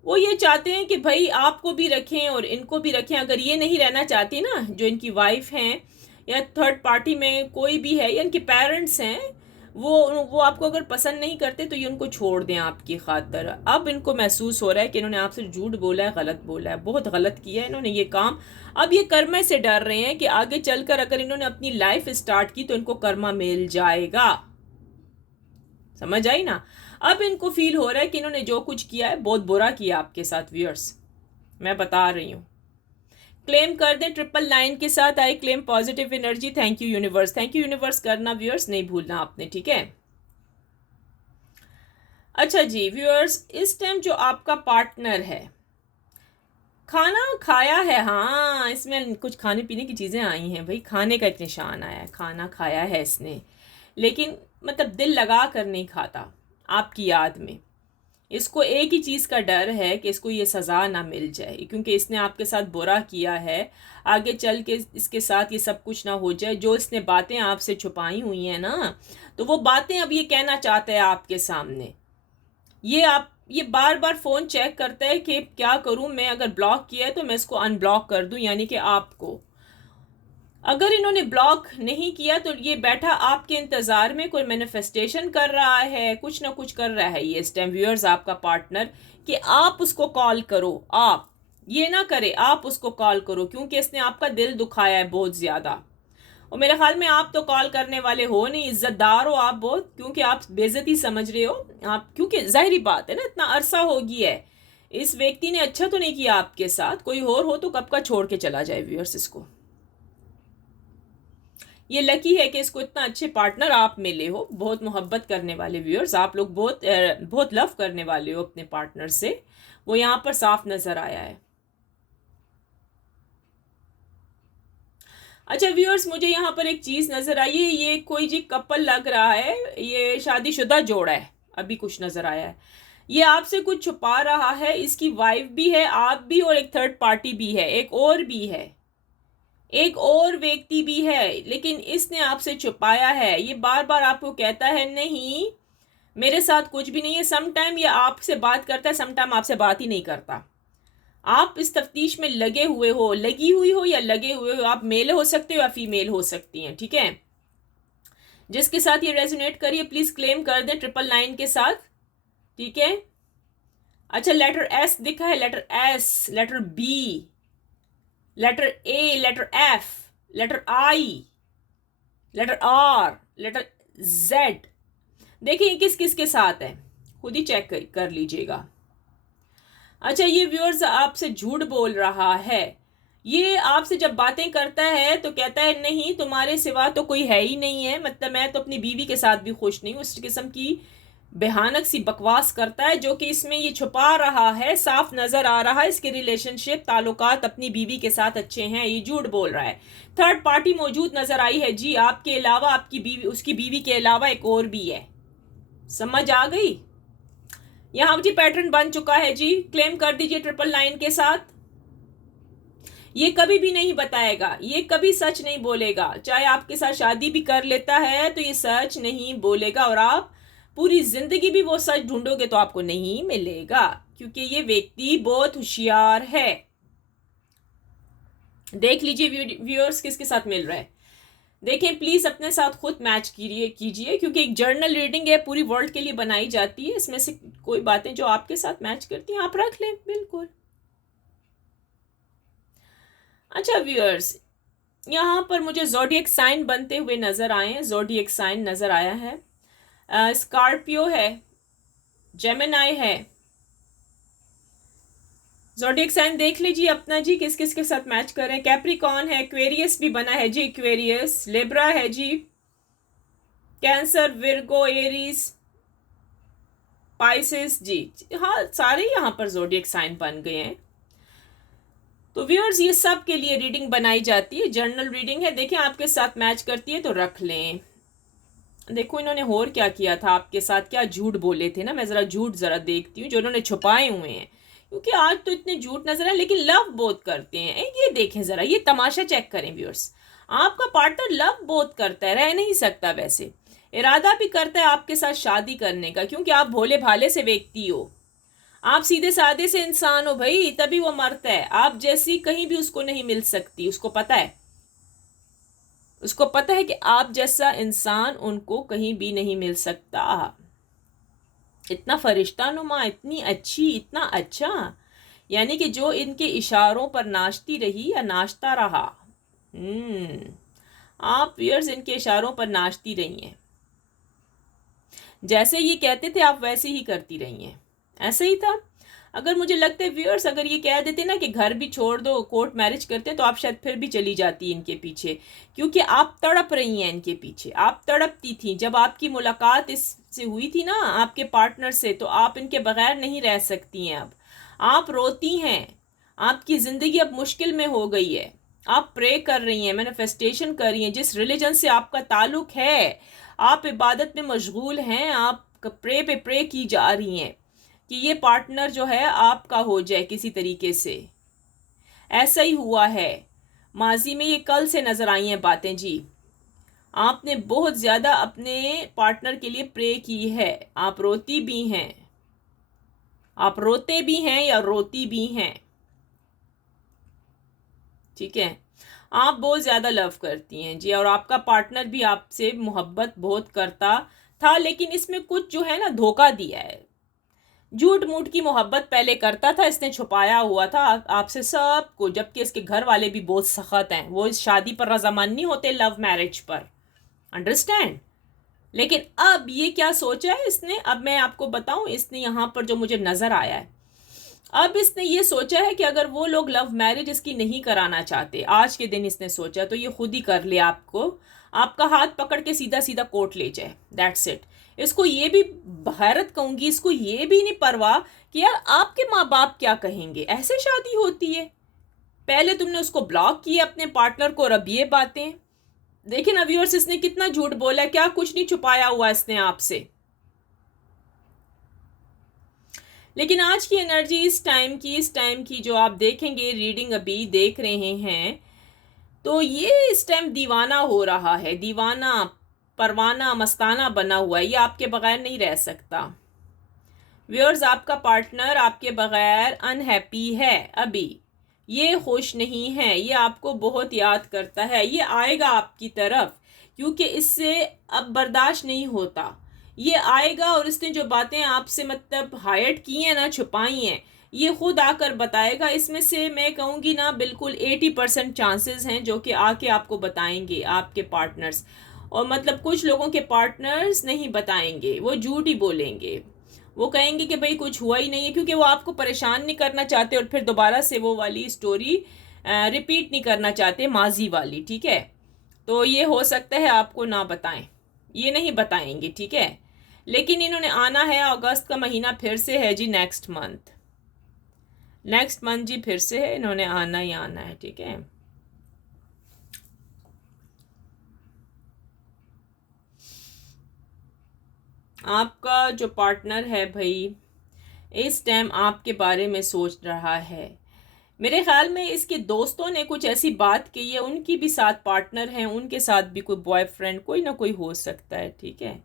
वो ये चाहते हैं कि भाई आपको भी रखें और इनको भी रखें। अगर ये नहीं रहना चाहती ना, जो इनकी वाइफ हैं या थर्ड पार्टी में कोई भी है या इनके पेरेंट्स हैं, वो आपको अगर पसंद नहीं करते तो ये उनको छोड़ दें आपकी खातर। अब इनको महसूस हो रहा है कि इन्होंने आपसे झूठ बोला है, गलत बोला है, बहुत गलत किया है इन्होंने ये काम। अब ये कर्मा से डर रहे हैं कि आगे चलकर अगर इन्होंने अपनी लाइफ स्टार्ट की तो इनको कर्मा मिल जाएगा। समझ आई ना। अब इनको फील हो रहा है कि इन्होंने जो कुछ किया है बहुत बुरा किया आपके साथ व्यूअर्स, मैं बता रही हूँ। क्लेम कर दें 999 के साथ। आई claim positive energy. Thank you universe, thank you universe करना व्यूअर्स, नहीं भूलना आपने, ठीक है। अच्छा जी व्यूअर्स, इस टाइम जो आपका पार्टनर है, खाना खाया है, हाँ इसमें कुछ खाने पीने की चीज़ें आई हैं भाई, खाने का एक निशान आया है, खाना खाया है इसने, लेकिन मतलब दिल लगा कर नहीं खाता आपकी याद में। इसको एक ही चीज़ का डर है कि इसको ये सज़ा ना मिल जाए, क्योंकि इसने आपके साथ बुरा किया है। आगे चल के इसके साथ ये सब कुछ ना हो जाए, जो इसने बातें आपसे छुपाई हुई हैं ना, तो वो बातें अब ये कहना चाहता है आपके सामने। ये बार बार फ़ोन चेक करता है कि क्या करूं मैं, अगर ब्लॉक किया है तो मैं इसको अनब्लॉक कर दूं, यानी कि आपको। अगर इन्होंने ब्लॉक नहीं किया तो ये बैठा आपके इंतज़ार में कोई मैनिफेस्टेशन कर रहा है, कुछ ना कुछ कर रहा है ये इस टाइम व्यूअर्स, आपका पार्टनर, कि आप उसको कॉल करो। आप ये ना करे, आप उसको कॉल करो, क्योंकि इसने आपका दिल दुखाया है बहुत ज़्यादा। और मेरे ख्याल में आप तो कॉल करने वाले हो नहीं, इज्जतदार हो आप बहुत, क्योंकि आप बेइज्जती समझ रहे हो आप, क्योंकि जाहिर बात है ना, इतना अरसा हो गया है, इस व्यक्ति ने अच्छा तो नहीं किया आपके साथ। कोई और हो तो कब का छोड़ के चला जाए व्यूअर्स इसको। ये लकी है कि इसको इतना अच्छे पार्टनर आप मिले हो, बहुत मोहब्बत करने वाले व्यूअर्स, आप लोग बहुत बहुत लव करने वाले हो अपने पार्टनर से, वो यहाँ पर साफ नजर आया है। अच्छा व्यूअर्स, मुझे यहाँ पर एक चीज़ नज़र आई है, ये कोई जी कपल लग रहा है, ये शादीशुदा जोड़ा है, अभी कुछ नज़र आया है। ये आपसे कुछ छुपा रहा है, इसकी वाइफ भी है, आप भी, और एक थर्ड पार्टी भी है, एक और भी है, एक और व्यक्ति भी है, लेकिन इसने आपसे छुपाया है। ये बार बार आपको कहता है नहीं मेरे साथ कुछ भी नहीं है। सम टाइम ये आपसे बात करता है, सम टाइम आपसे बात ही नहीं करता। आप इस तफ्तीश में लगे हुए हो, लगी हुई हो या लगे हुए हो, आप मेल हो सकते हो या फीमेल हो सकती हैं, ठीक है। जिसके साथ ये रेजोनेट करिए प्लीज क्लेम कर दें 999 के साथ, ठीक है। अच्छा, लेटर एस दिखा है, letter S, letter B, letter A, letter F, letter I, letter R, letter Z. देखिए किस किस के साथ है, खुद ही चेक कर लीजिएगा। अच्छा, ये व्यूअर्स आपसे झूठ बोल रहा है। ये आपसे जब बातें करता है तो कहता है नहीं तुम्हारे सिवा तो कोई है ही नहीं है, मतलब मैं तो अपनी बीवी के साथ भी खुश नहीं हूँ। इस किस्म की भयानक सी बकवास करता है, जो कि इसमें ये छुपा रहा है, साफ नजर आ रहा है इसके रिलेशनशिप ताल्लुकात अपनी बीवी के साथ अच्छे हैं, ये झूठ बोल रहा है। थर्ड पार्टी मौजूद नजर आई है जी, आपके अलावा, आपकी बीवी, उसकी बीवी के अलावा एक और भी है। समझ आ गई। यहाँ जी पैटर्न बन चुका है जी, क्लेम कर दीजिए 999 के साथ। ये कभी भी नहीं बताएगा, ये कभी सच नहीं बोलेगा, चाहे आपके साथ शादी भी कर लेता है तो ये सच नहीं बोलेगा, और आप पूरी जिंदगी भी वो सच ढूंढोगे तो आपको नहीं मिलेगा, क्योंकि ये व्यक्ति बहुत होशियार है। देख लीजिए व्यूअर्स किसके साथ मिल रहा है। देखें प्लीज अपने साथ खुद मैच कीजिए क्योंकि एक जर्नल रीडिंग है, पूरी वर्ल्ड के लिए बनाई जाती है। इसमें से कोई बातें जो आपके साथ मैच करती हैं आप रख लें, बिल्कुल। अच्छा व्यूअर्स, यहाँ पर मुझे ज़ोडिएक साइन बनते हुए नजर आए हैं। ज़ोडिएक साइन नजर आया है, स्कॉर्पियो है, जेमिनाई है। ज़ोडिएक साइन देख लीजिए अपना जी, किस किस के साथ मैच कर रहे हैं। कैप्रिकॉन है, एक्वेरियस भी बना है जी, एक्वेरियस, लिब्रा है जी, कैंसर, विर्गो, एरीज, पाइसेस जी। हाँ, सारे यहाँ पर ज़ोडिएक साइन बन गए हैं। तो व्यूअर्स ये सब के लिए रीडिंग बनाई जाती है, जर्नल रीडिंग है। देखें आपके साथ मैच करती है तो रख लें। देखो इन्होंने और क्या किया था आपके साथ, क्या झूठ बोले थे ना। मैं जरा झूठ जरा देखती हूँ जो इन्होंने छुपाए हुए हैं, क्योंकि आज तो इतने झूठ नजर आए लेकिन लव बहुत करते हैं। ये देखें जरा, ये तमाशा चेक करें व्यूअर्स। आपका पार्टनर लव बहुत करता है, रह नहीं सकता, वैसे इरादा भी करता है आपके साथ शादी करने का, क्योंकि आप भोले भाले से व्यक्ति हो, आप सीधे साधे से इंसान हो भाई, तभी वो मरता है। आप जैसी कहीं भी उसको नहीं मिल सकती, उसको पता है। उसको पता है कि आप जैसा इंसान उनको कहीं भी नहीं मिल सकता। इतना फरिश्ता नुमा, इतनी अच्छी, इतना अच्छा, यानी कि जो इनके इशारों पर नाचती रही या नाचता रहा। आप व्यूअर्स इनके इशारों पर नाचती रही हैं, जैसे ये कहते थे आप वैसे ही करती रही हैं, ऐसे ही था। अगर मुझे लगता है व्यूअर्स, अगर ये कह देते ना कि घर भी छोड़ दो, कोर्ट मैरिज करते हैं, तो आप शायद फिर भी चली जाती इनके पीछे, क्योंकि आप तड़प रही हैं इनके पीछे। आप तड़पती थी जब आपकी मुलाकात इससे हुई थी ना, आपके पार्टनर से, तो आप इनके बगैर नहीं रह सकती हैं। अब आप रोती हैं, आपकी ज़िंदगी अब मुश्किल में हो गई है। आप प्रे कर रही हैं, मैनिफेस्टेशन कर रही हैं, जिस रिलीजन से आपका ताल्लुक है, आप इबादत में मशगूल हैं, आप प्रे पे प्रे की जा रही हैं कि ये पार्टनर जो है आपका हो जाए किसी तरीके से। ऐसा ही हुआ है, माजी में ये कल से नजर आई हैं बातें जी। आपने बहुत ज्यादा अपने पार्टनर के लिए प्रे की है, आप रोती भी हैं, आप रोते भी हैं या रोती भी हैं, ठीक है। आप बहुत ज्यादा लव करती हैं जी, और आपका पार्टनर भी आपसे मोहब्बत बहुत करता था, लेकिन इसमें कुछ जो है ना धोखा दिया है। झूठ मूठ की मोहब्बत पहले करता था, इसने छुपाया हुआ था आपसे सबको, जबकि इसके घर वाले भी बहुत सख्त हैं। वो इस शादी पर रजामंद नहीं होते, लव मैरिज पर, अंडरस्टैंड। लेकिन अब ये क्या सोचा है इसने, अब मैं आपको बताऊं, इसने यहाँ पर जो मुझे नजर आया है, अब इसने ये सोचा है कि अगर वो लोग लव मैरिज इसकी नहीं कराना चाहते, आज के दिन इसने सोचा तो ये खुद ही कर ले, आपको आपका हाथ पकड़ के सीधा सीधा कोर्ट ले जाए, दैट्स इट। इसको ये भी हैरत कहूंगी, इसको ये भी नहीं परवाह कि यार आपके माँ बाप क्या कहेंगे, ऐसे शादी होती है। पहले तुमने उसको ब्लॉक किया अपने पार्टनर को, और अब ये बातें देखिए ना व्यूअर्स, इसने कितना झूठ बोला, क्या कुछ नहीं छुपाया हुआ इसने आपसे। लेकिन आज की एनर्जी इस टाइम की जो आप देखेंगे, रीडिंग अभी देख रहे हैं, तो ये इस टाइम दीवाना हो रहा है, दीवाना, परवाना, मस्ताना बना हुआ है, ये आपके बगैर नहीं रह सकता। व्यूअर्स आपका पार्टनर आपके बगैर अनहैप्पी है, अभी ये खुश नहीं है, ये आपको बहुत याद करता है, ये आएगा आपकी तरफ, क्योंकि इससे अब बर्दाश्त नहीं होता। ये आएगा और इसने जो बातें आपसे मतलब हाइड की हैं ना, छुपाई हैं, ये खुद आकर बताएगा। इसमें से मैं कहूँगी ना, बिल्कुल 80% चांसेस हैं जो कि आके आपको बताएंगे आपके पार्टनर्स। और मतलब कुछ लोगों के पार्टनर्स नहीं बताएंगे, वो झूठ ही बोलेंगे, वो कहेंगे कि भाई कुछ हुआ ही नहीं है, क्योंकि वो आपको परेशान नहीं करना चाहते और फिर दोबारा से वो वाली स्टोरी रिपीट नहीं करना चाहते, माजी वाली, ठीक है। तो ये हो सकता है आपको ना बताएं, ये नहीं बताएंगे, ठीक है। लेकिन इन्होंने आना है, अगस्त का महीना फिर से है जी, नेक्स्ट मंथ, नेक्स्ट मंथ जी फिर से है, इन्होंने आना ही आना है, ठीक है। आपका जो पार्टनर है भाई, इस टाइम आपके बारे में सोच रहा है। मेरे ख्याल में इसके दोस्तों ने कुछ ऐसी बात की है, उनकी भी साथ पार्टनर हैं, उनके साथ भी कोई बॉयफ्रेंड कोई ना कोई हो सकता है, ठीक है,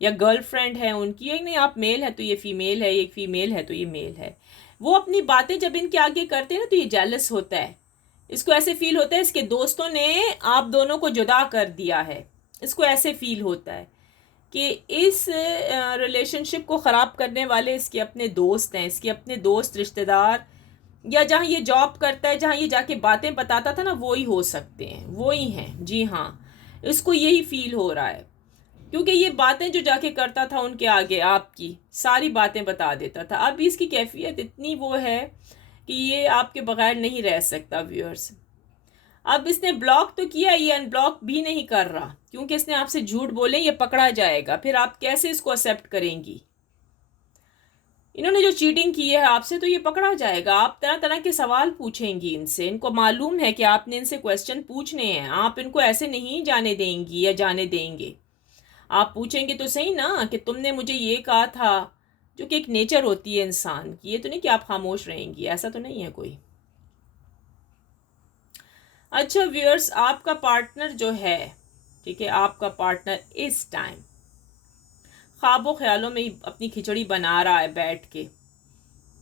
या गर्लफ्रेंड है उनकी। एक नहीं, आप मेल है तो ये फीमेल है, एक फीमेल है तो ये मेल है। वो अपनी बातें जब इनके आगे करते हैं ना, तो ये जेलस होता है इसको ऐसे फील होता है इसके दोस्तों ने आप दोनों को जुदा कर दिया है। इसको ऐसे फील होता है कि इस रिलेशनशिप को ख़राब करने वाले इसके अपने दोस्त हैं, इसके अपने दोस्त रिश्तेदार, या जहाँ ये जॉब करता है, जहाँ ये जाके बातें बताता था ना, वो ही हो सकते हैं, वो ही हैं। जी हाँ, इसको यही फील हो रहा है, क्योंकि ये बातें जो जाके करता था उनके आगे आपकी सारी बातें बता देता था। अब इसकी कैफियत इतनी वो है कि ये आपके बगैर नहीं रह सकता व्यूअर्स। अब इसने ब्लॉक तो किया, ये अनब्लॉक भी नहीं कर रहा, क्योंकि इसने आपसे झूठ बोले ये पकड़ा जाएगा, फिर आप कैसे इसको एक्सेप्ट करेंगी। इन्होंने जो चीटिंग की है आपसे, तो ये पकड़ा जाएगा। आप तरह तरह के सवाल पूछेंगी इनसे, इनको मालूम है कि आपने इनसे क्वेश्चन पूछने हैं, आप इनको ऐसे नहीं जाने देंगी या जाने देंगे। आप पूछेंगे तो सही ना कि तुमने मुझे ये कहा था, जो कि एक नेचर होती है इंसान की। ये तो नहीं कि आप खामोश रहेंगी, ऐसा तो नहीं है कोई। अच्छा व्यूअर्स, आपका पार्टनर जो है, ठीक है, आपका पार्टनर इस टाइम ख्वाबों ख्यालों में अपनी खिचड़ी बना रहा है बैठ के।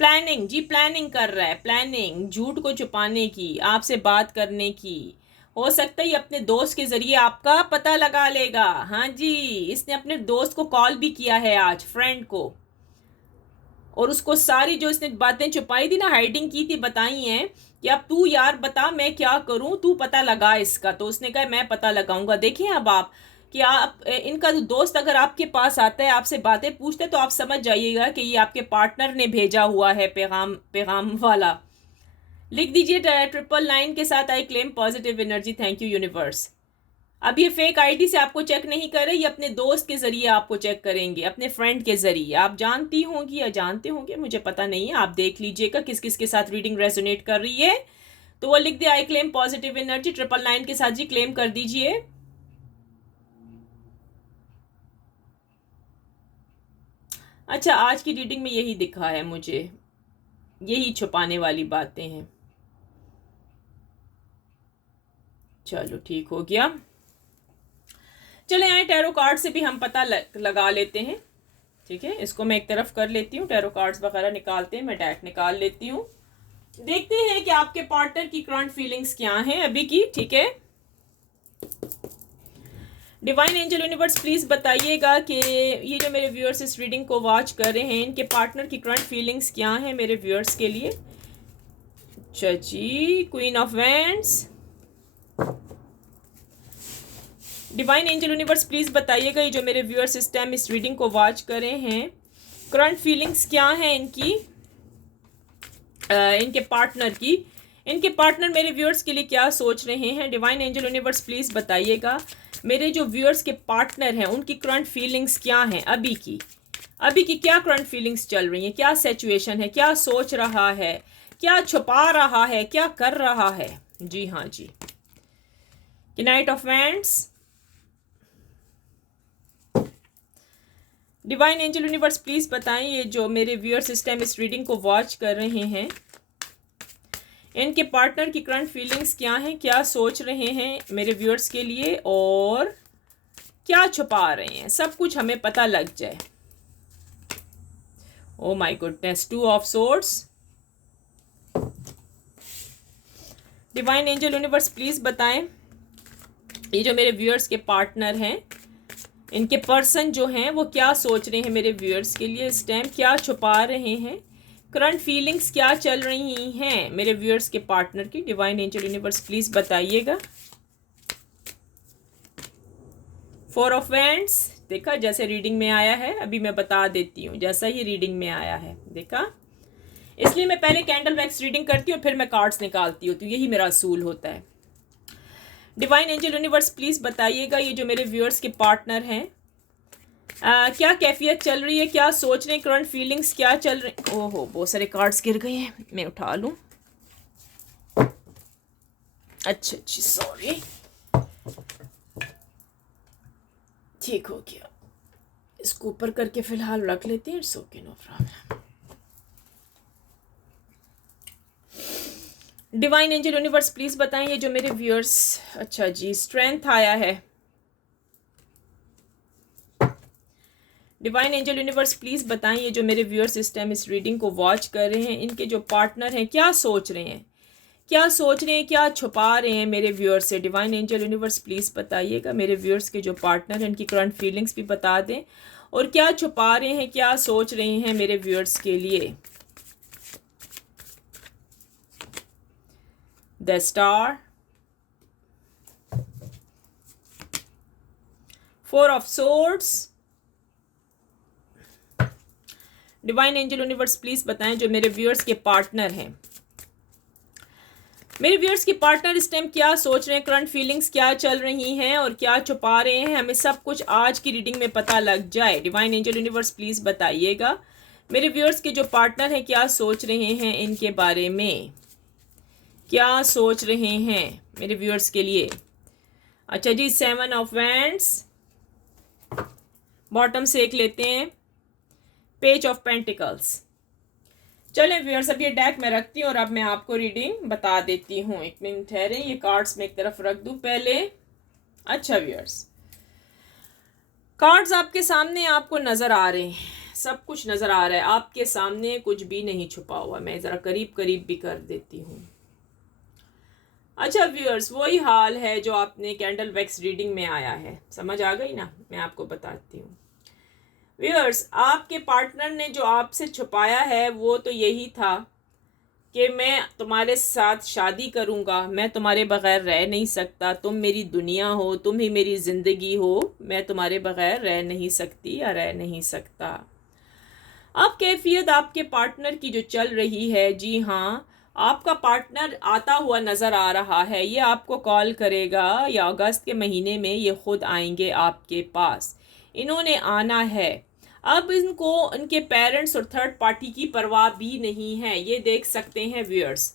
प्लानिंग, जी प्लानिंग कर रहा है, प्लानिंग झूठ को छुपाने की, आपसे बात करने की। हो सकता है ये अपने दोस्त के जरिए आपका पता लगा लेगा। हाँ जी, इसने अपने दोस्त को कॉल भी किया है आज, फ्रेंड को, और उसको सारी जो इसने बातें छुपाई थी ना, हाइडिंग की थी, बताई हैं कि अब तू यार बता मैं क्या करूं, तू पता लगा इसका। तो उसने कहा मैं पता लगाऊंगा। देखिए अब आप कि आप इनका दोस्त अगर आपके पास आता है, आपसे बातें पूछते, तो आप समझ जाइएगा कि ये आपके पार्टनर ने भेजा हुआ है पैगाम, पैगाम वाला। लिख दीजिए 999 के साथ, आई claim positive energy, thank you universe. अब ये फेक आईडी से आपको चेक नहीं कर रहे, ये अपने दोस्त के जरिए आपको चेक करेंगे, अपने फ्रेंड के जरिए। आप जानती होंगी या जानते होंगे, मुझे पता नहीं है, आप देख लीजिएगा किस किस के साथ रीडिंग रेजोनेट कर रही है। तो वो लिख दे आई क्लेम पॉजिटिव एनर्जी 999 के साथ, जी क्लेम कर दीजिए। अच्छा, आज की रीडिंग में यही दिखा है मुझे, यही छुपाने वाली बातें हैं। चलो ठीक हो गया। चले आए टैरो कार्ड से भी हम पता लगा लेते हैं। ठीक है, इसको मैं एक तरफ कर लेती हूँ, टैरो कार्ड्स वगैरह निकालते हैं, मैं डेक निकाल लेती हूँ। देखते हैं कि आपके पार्टनर की करंट फीलिंग्स क्या हैं अभी की। ठीक है, डिवाइन एंजल यूनिवर्स प्लीज बताइएगा कि ये जो मेरे व्यूअर्स इस रीडिंग को वॉच कर रहे हैं, इनके पार्टनर की करंट फीलिंग्स क्या हैं मेरे व्यूअर्स के लिए। अच्छा जी, queen of wands. Divine angel universe please बताइएगा ये जो मेरे व्यूअर्स इस टाइम इस रीडिंग को वॉच कर रहे हैं, करंट फीलिंग्स क्या हैं इनकी, इनके पार्टनर की। इनके पार्टनर मेरे व्यूअर्स के लिए क्या सोच रहे हैं। डिवाइन एंजल यूनिवर्स प्लीज बताइएगा मेरे जो व्यूअर्स के पार्टनर हैं उनकी करंट फीलिंग्स क्या हैं अभी की। अभी की क्या करंट फीलिंग्स चल रही हैं, क्या सिचुएशन है, क्या सोच रहा है, क्या छुपा रहा है, क्या कर रहा है। जी हाँ जी, knight of wands. Divine angel universe please बताएं ये जो मेरे व्यूअर्स इस टाइम इस रीडिंग को वॉच कर रहे हैं, इनके पार्टनर की करंट फीलिंग्स क्या हैं, क्या सोच रहे हैं मेरे व्यूअर्स के लिए, और क्या छुपा रहे हैं। सब कुछ हमें पता लग जाए। Oh my goodness, 2 of swords. Divine angel universe please बताएं ये जो मेरे व्यूअर्स के पार्टनर हैं, इनके पर्सन जो हैं वो क्या सोच रहे हैं मेरे व्यूअर्स के लिए इस टाइम, क्या छुपा रहे हैं, करंट फीलिंग्स क्या चल रही हैं मेरे व्यूअर्स के पार्टनर की। डिवाइन एंजल यूनिवर्स प्लीज बताइएगा। 4 ऑफ वैंड्स। देखा जैसे रीडिंग में आया है, अभी मैं बता देती हूँ जैसा ही रीडिंग में आया है, देखा। इसलिए मैं पहले कैंडल वैक्स रीडिंग करती हूँ, फिर मैं कार्ड्स निकालती हूँ, तो यही मेरा असूल होता है। डिवाइन एंजल यूनिवर्स प्लीज बताइएगा ये जो मेरे व्यूअर्स के पार्टनर हैं, क्या कैफियत चल रही है, क्या सोच रहे हैं, करंट फीलिंग्स क्या चल रही। ओहो, बहुत सारे कार्ड्स गिर गए हैं, मैं उठा लूं। अच्छा अच्छी, सॉरी, ठीक हो गया। इसको ऊपर करके फिलहाल रख लेते हैं, it's okay, no problem. Divine angel universe please बताएं ये जो मेरे व्यूअर्स, अच्छा जी, स्ट्रेंथ आया है। डिवाइन एंजल यूनिवर्स प्लीज बताएं ये जो मेरे व्यूअर्स इस टाइम इस रीडिंग को वॉच कर रहे हैं, इनके जो पार्टनर हैं क्या सोच रहे हैं, क्या सोच रहे हैं, क्या छुपा रहे हैं मेरे व्यूअर्स से? डिवाइन एंजल यूनिवर्स प्लीज़ बताइएगा। मेरे व्यूअर्स के जो पार्टनर हैं उनकी करंट फीलिंग्स भी बता दें, और क्या छुपा रहे हैं, क्या सोच रहे हैं मेरे व्यूअर्स के लिए। The star, 4 of swords. Divine angel universe please बताएं जो मेरे व्यूअर्स के पार्टनर हैं, मेरे व्यूअर्स के पार्टनर इस टाइम क्या सोच रहे हैं, करंट फीलिंग्स क्या चल रही हैं और क्या छुपा रहे हैं, हमें सब कुछ आज की रीडिंग में पता लग जाए। डिवाइन एंजल यूनिवर्स प्लीज़ बताइएगा मेरे व्यूअर्स के जो पार्टनर हैं क्या सोच रहे हैं इनके बारे में, क्या सोच रहे हैं मेरे व्यूअर्स के लिए। अच्छा जी, 7 ऑफ वैंड्स, बॉटम से एक लेते हैं, पेज ऑफ पेंटिकल्स। चलें व्यूअर्स, अब ये डेक मैं रखती हूँ और अब मैं आपको रीडिंग बता देती हूँ। एक मिनट ठहरे, ये कार्ड्स मैं एक तरफ रख दूँ पहले। अच्छा व्यूअर्स, कार्ड्स आपके सामने आपको नज़र आ रहे हैं, सब कुछ नज़र आ रहा है आपके सामने, कुछ भी नहीं छुपा हुआ। मैं ज़रा करीब करीब भी कर देती हूँ। अच्छा व्यूअर्स, वही हाल है जो आपने कैंडल वैक्स रीडिंग में आया है, समझ आ गई ना? मैं आपको बताती हूँ व्यूअर्स, आपके पार्टनर ने जो आपसे छुपाया है वो तो यही था कि मैं तुम्हारे साथ शादी करूँगा, मैं तुम्हारे बगैर रह नहीं सकता, तुम मेरी दुनिया हो, तुम ही मेरी ज़िंदगी हो, मैं तुम्हारे बगैर रह नहीं सकती या रह नहीं सकता। अब कैफियत आपके पार्टनर की जो चल रही है, जी हाँ, आपका पार्टनर आता हुआ नज़र आ रहा है। ये आपको कॉल करेगा या अगस्त के महीने में ये खुद आएंगे आपके पास, इन्होंने आना है। अब इनको उनके पेरेंट्स और थर्ड पार्टी की परवाह भी नहीं है, ये देख सकते हैं व्यूअर्स।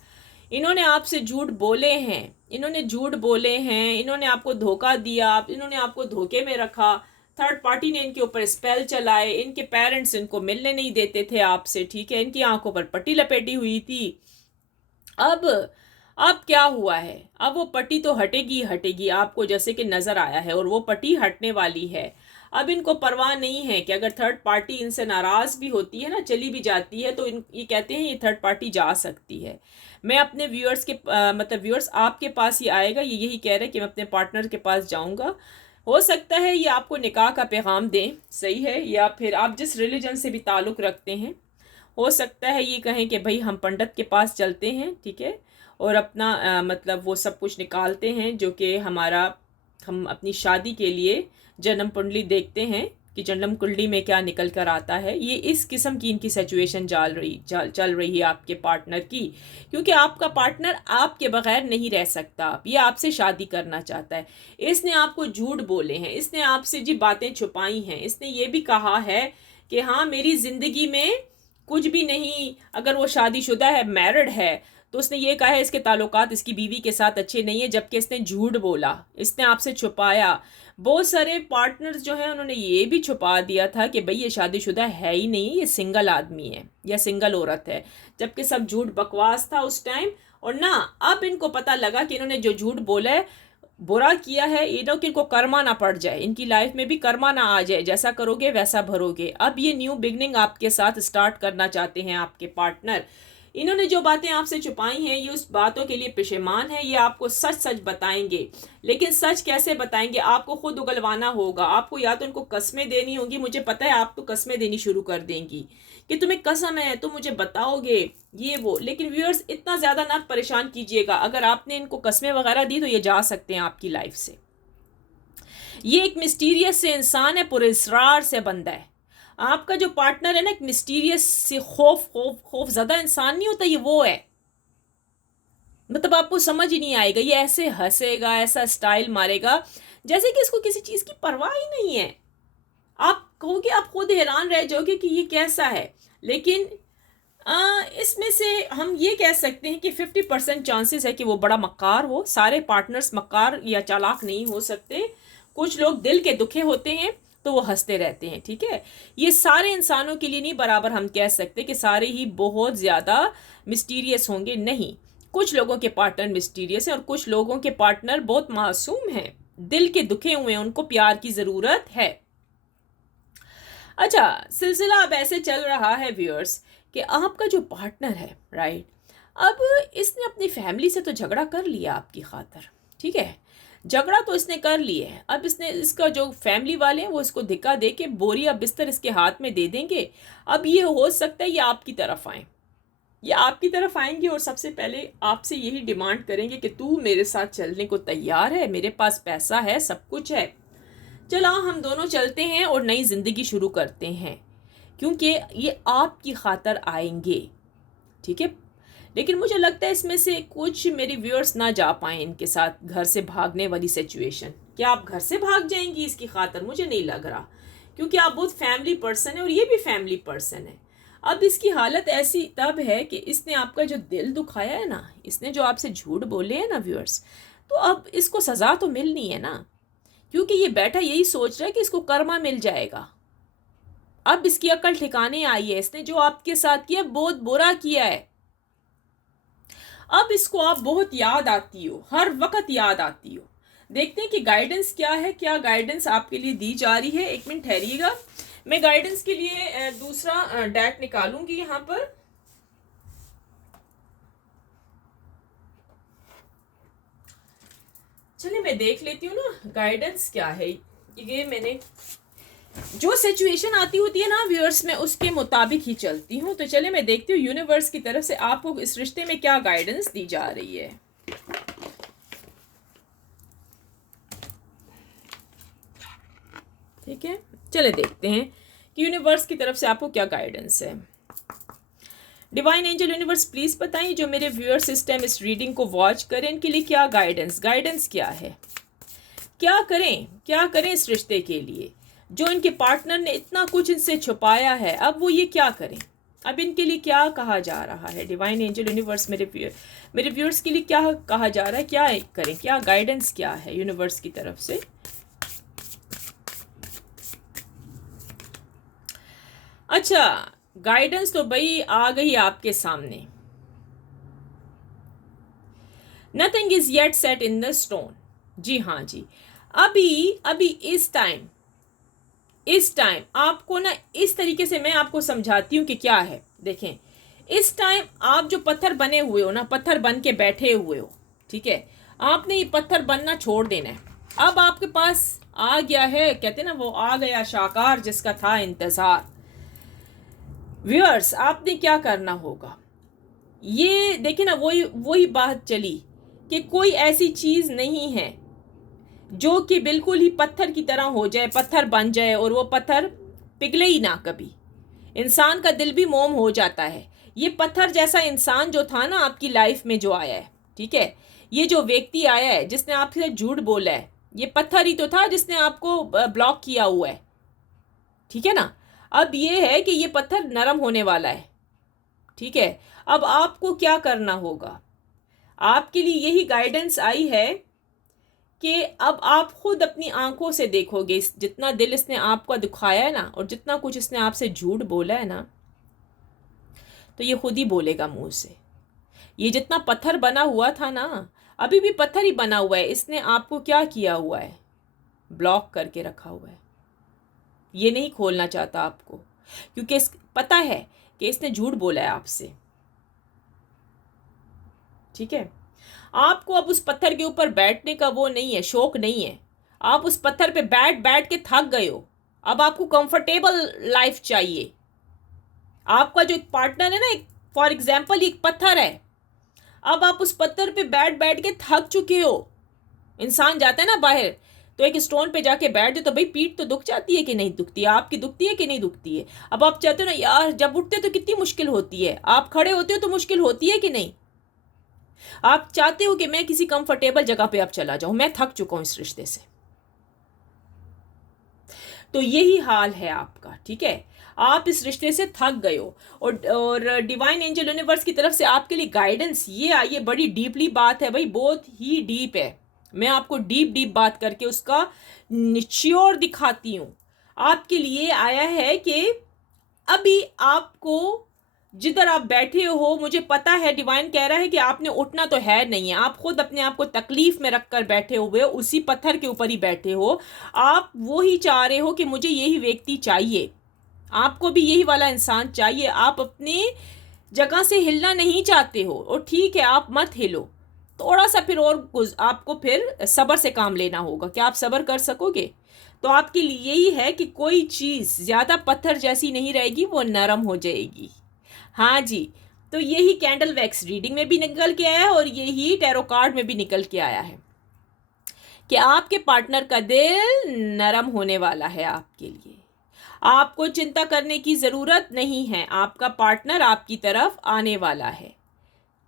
इन्होंने आपसे झूठ बोले हैं, इन्होंने झूठ बोले हैं, इन्होंने आपको धोखा दिया, इन्होंने आपको धोखे में रखा, थर्ड पार्टी ने इनके ऊपर स्पेल चलाए, इनके पेरेंट्स इनको मिलने नहीं देते थे आपसे, ठीक है, इनकी आंखों पर पट्टी लपेटी हुई थी। अब क्या हुआ है, अब वो पट्टी तो हटेगी हटेगी, आपको जैसे कि नज़र आया है, और वो पट्टी हटने वाली है। अब इनको परवाह नहीं है कि अगर थर्ड पार्टी इनसे नाराज़ भी होती है ना, चली भी जाती है, तो ये कहते हैं ये थर्ड पार्टी जा सकती है। मैं अपने व्यूअर्स के मतलब व्यूअर्स आपके पास ही आएगा, ये यही कह रहे हैं कि मैं अपने पार्टनर के पास जाऊंगा। हो सकता है ये आपको निकाह का पैगाम दें, सही है, या फिर आप जिस रिलीजन से भी ताल्लुक़ रखते हैं, हो सकता है ये कहें कि भाई हम पंडित के पास चलते हैं, ठीक है, और अपना मतलब वो सब कुछ निकालते हैं जो कि हम अपनी शादी के लिए जन्म कुंडली देखते हैं कि जन्म कुंडली में क्या निकल कर आता है। ये इस किस्म की इनकी सिचुएशन चल रही है आपके पार्टनर की, क्योंकि आपका पार्टनर आपके बगैर नहीं रह सकता, ये आपसे शादी करना चाहता है। इसने आपको झूठ बोले हैं, इसने आपसे जी बातें छुपाई हैं, इसने ये भी कहा है कि हाँ मेरी ज़िंदगी में कुछ भी नहीं, अगर वो शादीशुदा है, मैरिड है, तो उसने ये कहा है इसके ताल्लुकात इसकी बीवी के साथ अच्छे नहीं है, जबकि इसने झूठ बोला, इसने आपसे छुपाया। बहुत सारे पार्टनर्स जो हैं उन्होंने ये भी छुपा दिया था कि भाई ये शादीशुदा है ही नहीं, ये सिंगल आदमी है या सिंगल औरत है, जबकि सब झूठ बकवास था उस टाइम। और ना अब इनको पता लगा कि इन्होंने जो झूठ बोला है, बुरा किया है, कि इनको कर्मा ना पड़ जाए, इनकी लाइफ में भी कर्मा ना आ जाए, जैसा करोगे वैसा भरोगे। अब ये न्यू बिगनिंग आपके साथ स्टार्ट करना चाहते हैं आपके पार्टनर। इन्होंने जो बातें आपसे छुपाई हैं, ये उस बातों के लिए पेशेमान है, ये आपको सच सच बताएंगे। लेकिन सच कैसे बताएंगे, आपको खुद उगलवाना होगा, आपको या तो इनको कस्में देनी होगी। मुझे पता है आप तो कस्में देनी शुरू कर देंगी कि तुम्हें कसम है, तुम मुझे बताओगे ये वो। लेकिन व्यूअर्स, इतना ज़्यादा ना परेशान कीजिएगा, अगर आपने इनको कस्में वगैरह दी तो ये जा सकते हैं आपकी लाइफ से। ये एक मिस्टीरियस से इंसान है, पुरस्रार से बंदा है। आपका जो पार्टनर है ना, एक मिस्टीरियस से खौफ ज़्यादा इंसान नहीं होता, ये वो है। मतलब आपको समझ ही नहीं आएगा, ये ऐसे हंसेगा, ऐसा स्टाइल मारेगा जैसे कि इसको किसी चीज़ की परवाह ही नहीं है। आप कहोगे, आप खुद हैरान रह जाओगे कि ये कैसा है। लेकिन इसमें से हम ये कह सकते हैं कि 50% चांसेस है कि वो बड़ा मक्कार हो। सारे पार्टनर्स मक्कार या चालाक नहीं हो सकते। कुछ लोग दिल के दुखे होते हैं तो वो हंसते रहते हैं, ठीक है। ये सारे इंसानों के लिए नहीं बराबर हम कह सकते कि सारे ही बहुत ज़्यादा मिस्टीरियस होंगे, नहीं। कुछ लोगों के पार्टनर मिस्टीरियस हैं और कुछ लोगों के पार्टनर बहुत मासूम हैं, दिल के दुखे हुए हैं, उनको प्यार की ज़रूरत है। अच्छा, सिलसिला अब ऐसे चल रहा है व्यूअर्स कि आपका जो पार्टनर है, राइट, अब इसने अपनी फैमिली से तो झगड़ा कर लिया आपकी खातर, ठीक है, झगड़ा तो इसने कर लिया है। अब इसने इसका जो फैमिली वाले हैं वो इसको धिक्का दे के बोरिया बिस्तर इसके हाथ में दे देंगे। अब ये हो सकता है ये आपकी तरफ आए, ये आपकी तरफ आएंगे और सबसे पहले आपसे यही डिमांड करेंगे कि तू मेरे साथ चलने को तैयार है, मेरे पास पैसा है, सब कुछ है, चलो हम दोनों चलते हैं और नई ज़िंदगी शुरू करते हैं, क्योंकि ये आपकी खातर आएंगे, ठीक है। लेकिन मुझे लगता है इसमें से कुछ मेरे व्यूअर्स ना जा पाए इनके साथ घर से भागने वाली सिचुएशन। क्या आप घर से भाग जाएंगी इसकी खातर? मुझे नहीं लग रहा, क्योंकि आप बहुत फैमिली पर्सन है और ये भी फैमिली पर्सन है। अब इसकी हालत ऐसी तब है कि इसने आपका जो दिल दुखाया है ना, इसने जो आपसे झूठ बोले हैं ना व्यूअर्स, तो अब इसको सज़ा तो मिलनी है ना, क्योंकि ये बैठा यही सोच रहा है कि इसको कर्मा मिल जाएगा। अब इसकी अकल ठिकाने आई है, इसने जो आपके साथ किया बहुत बुरा किया है। अब इसको आप बहुत याद आती हो, हर वक्त याद आती हो। देखते हैं कि गाइडेंस क्या है, क्या गाइडेंस आपके लिए दी जा रही है। एक मिनट ठहरिएगा, मैं गाइडेंस के लिए दूसरा डेक निकालूंगी यहाँ पर। चलिए मैं देख लेती हूँ ना गाइडेंस क्या है। ये मैंने जो सिचुएशन आती होती है ना व्यूअर्स में उसके मुताबिक ही चलती हूँ। तो चलिए मैं देखती हूँ यूनिवर्स की तरफ से आपको इस रिश्ते में क्या गाइडेंस दी जा रही है। ठीक है, चले देखते हैं कि यूनिवर्स की तरफ से आपको क्या गाइडेंस है। डिवाइन एंजल यूनिवर्स प्लीज बताएं जो मेरे व्यूअर सिस्टम इस रीडिंग को वॉच करें, इनके लिए क्या गाइडेंस क्या है, क्या करें इस रिश्ते के लिए। जो इनके पार्टनर ने इतना कुछ इनसे छुपाया है, अब वो ये क्या करें, अब इनके लिए क्या कहा जा रहा है। डिवाइन एंजल यूनिवर्स मेरे व्यूअर्स के लिए क्या कहा जा रहा है, क्या करें, क्या गाइडेंस क्या है यूनिवर्स की तरफ से। अच्छा, गाइडेंस तो भाई आ गई आपके सामने। Nothing is yet set in the stone. जी हाँ जी, अभी इस टाइम आपको ना इस तरीके से मैं आपको समझाती हूँ कि क्या है। देखें, इस टाइम आप जो पत्थर बने हुए हो ना, पत्थर बन के बैठे हुए हो, ठीक है, आपने ये पत्थर बनना छोड़ देना है। अब आपके पास आ गया है, कहते ना वो आ गया शाकार जिसका था इंतजार। व्यूअर्स आपने क्या करना होगा, ये देखिए ना, वही बात चली कि कोई ऐसी चीज नहीं है जो कि बिल्कुल ही पत्थर की तरह हो जाए, पत्थर बन जाए और वो पत्थर पिघले ही ना कभी। इंसान का दिल भी मोम हो जाता है। ये पत्थर जैसा इंसान जो था ना आपकी लाइफ में जो आया है, ठीक है, ये जो व्यक्ति आया है जिसने आपसे झूठ बोला है, ये पत्थर ही तो था जिसने आपको ब्लॉक किया हुआ है, ठीक है ना। अब ये है कि ये पत्थर नरम होने वाला है, ठीक है। अब आपको क्या करना होगा, आपके लिए यही गाइडेंस आई है कि अब आप खुद अपनी आंखों से देखोगे जितना दिल इसने आपको दुखाया है ना, और जितना कुछ इसने आपसे झूठ बोला है ना, तो ये खुद ही बोलेगा मुंह से। ये जितना पत्थर बना हुआ था ना, अभी भी पत्थर ही बना हुआ है। इसने आपको क्या किया हुआ है, ब्लॉक करके रखा हुआ है। ये नहीं खोलना चाहता आपको, क्योंकि पता है कि इसने झूठ बोला है आपसे, ठीक है। आपको अब उस पत्थर के ऊपर बैठने का वो नहीं है, शौक नहीं है। आप उस पत्थर पे बैठ बैठ के थक गए हो। अब आपको कंफर्टेबल लाइफ चाहिए। आपका जो एक पार्टनर है ना, एक फॉर एग्जाम्पल एक पत्थर है, अब आप उस पत्थर पे बैठ बैठ के थक चुके हो। इंसान जाता है ना बाहर, तो एक स्टोन पे जाके बैठ जाए तो भाई पीठ तो दुख जाती है कि नहीं दुखती है, आपकी दुखती है कि नहीं दुखती है। अब आप चाहते हो ना यार, जब उठते तो कितनी मुश्किल होती है, आप खड़े होते हो तो मुश्किल होती है कि नहीं। आप चाहते हो कि मैं किसी कंफर्टेबल जगह पे अब चला जाऊं, मैं थक चुका हूं इस रिश्ते से। तो यही हाल है आपका, ठीक है। आप इस रिश्ते से थक गए हो, और डिवाइन एंजल यूनिवर्स की तरफ से आपके लिए गाइडेंस ये आई है। बड़ी डीपली बात है भाई, बहुत ही डीप है। मैं आपको डीप बात करके उसका निचोड़ दिखाती हूँ। आपके लिए आया है कि अभी आपको जिधर आप बैठे हो, मुझे पता है डिवाइन कह रहा है कि आपने उठना तो है नहीं है। आप खुद अपने आप को तकलीफ में रखकर बैठे हुए हो, उसी पत्थर के ऊपर ही बैठे हो। आप वो ही चाह रहे हो कि मुझे यही व्यक्ति चाहिए, आपको भी यही वाला इंसान चाहिए। आप अपने जगह से हिलना नहीं चाहते हो, और ठीक है आप मत हिलो, थोड़ा सा फिर और आपको फिर सब्र से काम लेना होगा। क्या आप सब्र कर सकोगे? तो आपके लिए यही है कि कोई चीज़ ज़्यादा पत्थर जैसी नहीं रहेगी, वो नरम हो जाएगी। हाँ जी, तो यही कैंडल वैक्स रीडिंग में भी निकल के आया है और यही टैरो कार्ड में भी निकल के आया है कि आपके पार्टनर का दिल नरम होने वाला है आपके लिए। आपको चिंता करने की ज़रूरत नहीं है, आपका पार्टनर आपकी तरफ आने वाला है।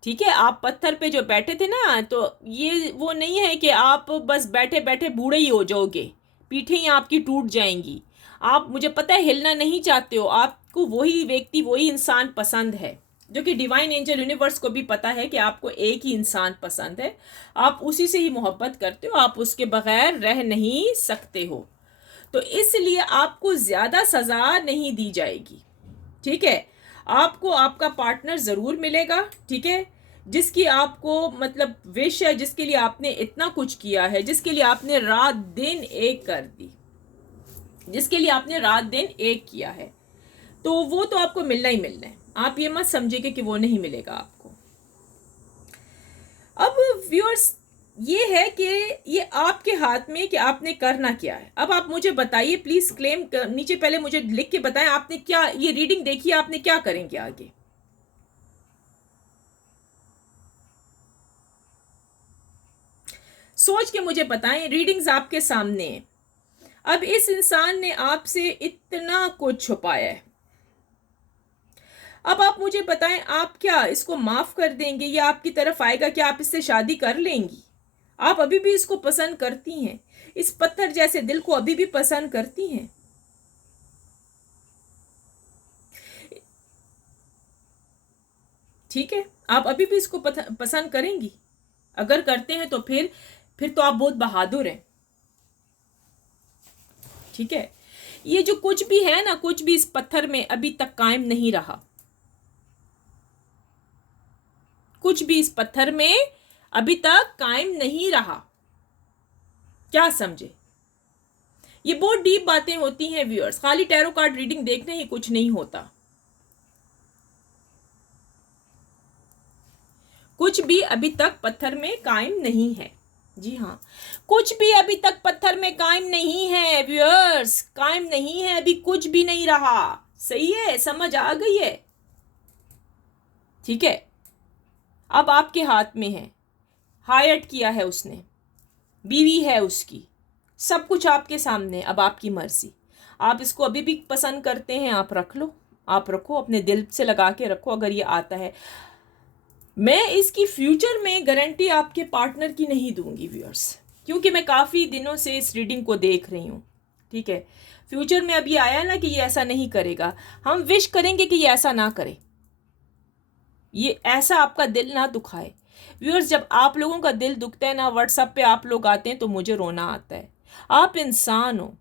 ठीक है, आप पत्थर पे जो बैठे थे ना, तो ये वो नहीं है कि आप बस बैठे बैठे बूढ़े ही हो जाओगे, पीठें ही आपकी टूट जाएंगी। आप, मुझे पता है, हिलना नहीं चाहते हो, आपको वही व्यक्ति, वही इंसान पसंद है, जो कि डिवाइन एंजल यूनिवर्स को भी पता है कि आपको एक ही इंसान पसंद है, आप उसी से ही मोहब्बत करते हो, आप उसके बगैर रह नहीं सकते हो। तो इसलिए आपको ज़्यादा सज़ा नहीं दी जाएगी। ठीक है, आपको आपका पार्टनर ज़रूर मिलेगा। ठीक है, जिसकी आपको मतलब विश है, जिसके लिए आपने इतना कुछ किया है, जिसके लिए आपने रात दिन एक कर दी, जिसके लिए आपने रात दिन एक किया है, तो वो तो आपको मिलना ही मिलना है। आप ये मत समझिए कि वो नहीं मिलेगा आपको। अब व्यूअर्स, ये है कि ये आपके हाथ में कि आपने करना क्या है। अब आप मुझे बताइए प्लीज, क्लेम नीचे पहले मुझे लिख के बताएं, आपने क्या, ये रीडिंग देखी, आपने क्या करेंगे आगे। सोच के मुझे बताएं, रीडिंग्स आपके सामने है। अब इस इंसान ने आपसे इतना कुछ छुपाया है, अब आप मुझे बताएं, आप क्या इसको माफ कर देंगे या आपकी तरफ आएगा? क्या आप इससे शादी कर लेंगी? आप अभी भी इसको पसंद करती हैं, इस पत्थर जैसे दिल को अभी भी पसंद करती हैं? ठीक है, आप अभी भी इसको पसंद करेंगी? अगर करते हैं तो फिर तो आप बहुत बहादुर हैं। ठीक है, ये जो कुछ भी है ना, कुछ भी इस पत्थर में अभी तक कायम नहीं रहा, कुछ भी इस पत्थर में अभी तक कायम नहीं रहा। क्या समझे? ये बहुत डीप बातें होती हैं व्यूअर्स, खाली टैरो कार्ड रीडिंग देखने ही कुछ नहीं होता। कुछ भी अभी तक पत्थर में कायम नहीं है। जी हाँ, कुछ भी अभी तक पत्थर में कायम नहीं है व्यूअर्स, कायम नहीं है, अभी कुछ भी नहीं रहा। सही है, समझ आ गई है? ठीक है, अब आपके हाथ में है, हायर्ड किया है उसने, बीवी है उसकी, सब कुछ आपके सामने, अब आपकी मर्जी। आप इसको अभी भी पसंद करते हैं, आप रख लो, आप रखो, अपने दिल से लगा के रखो अगर ये आता है। मैं इसकी फ्यूचर में गारंटी आपके पार्टनर की नहीं दूंगी व्यूअर्स, क्योंकि मैं काफ़ी दिनों से इस रीडिंग को देख रही हूँ। ठीक है, फ्यूचर में अभी आया ना कि ये ऐसा नहीं करेगा, हम विश करेंगे कि ये ऐसा ना करे, ये ऐसा आपका दिल ना दुखाए। व्यूअर्स, जब आप लोगों का दिल दुखता है ना, व्हाट्सएप पे आप लोग आते हैं तो मुझे रोना आता है। आप इंसान हो।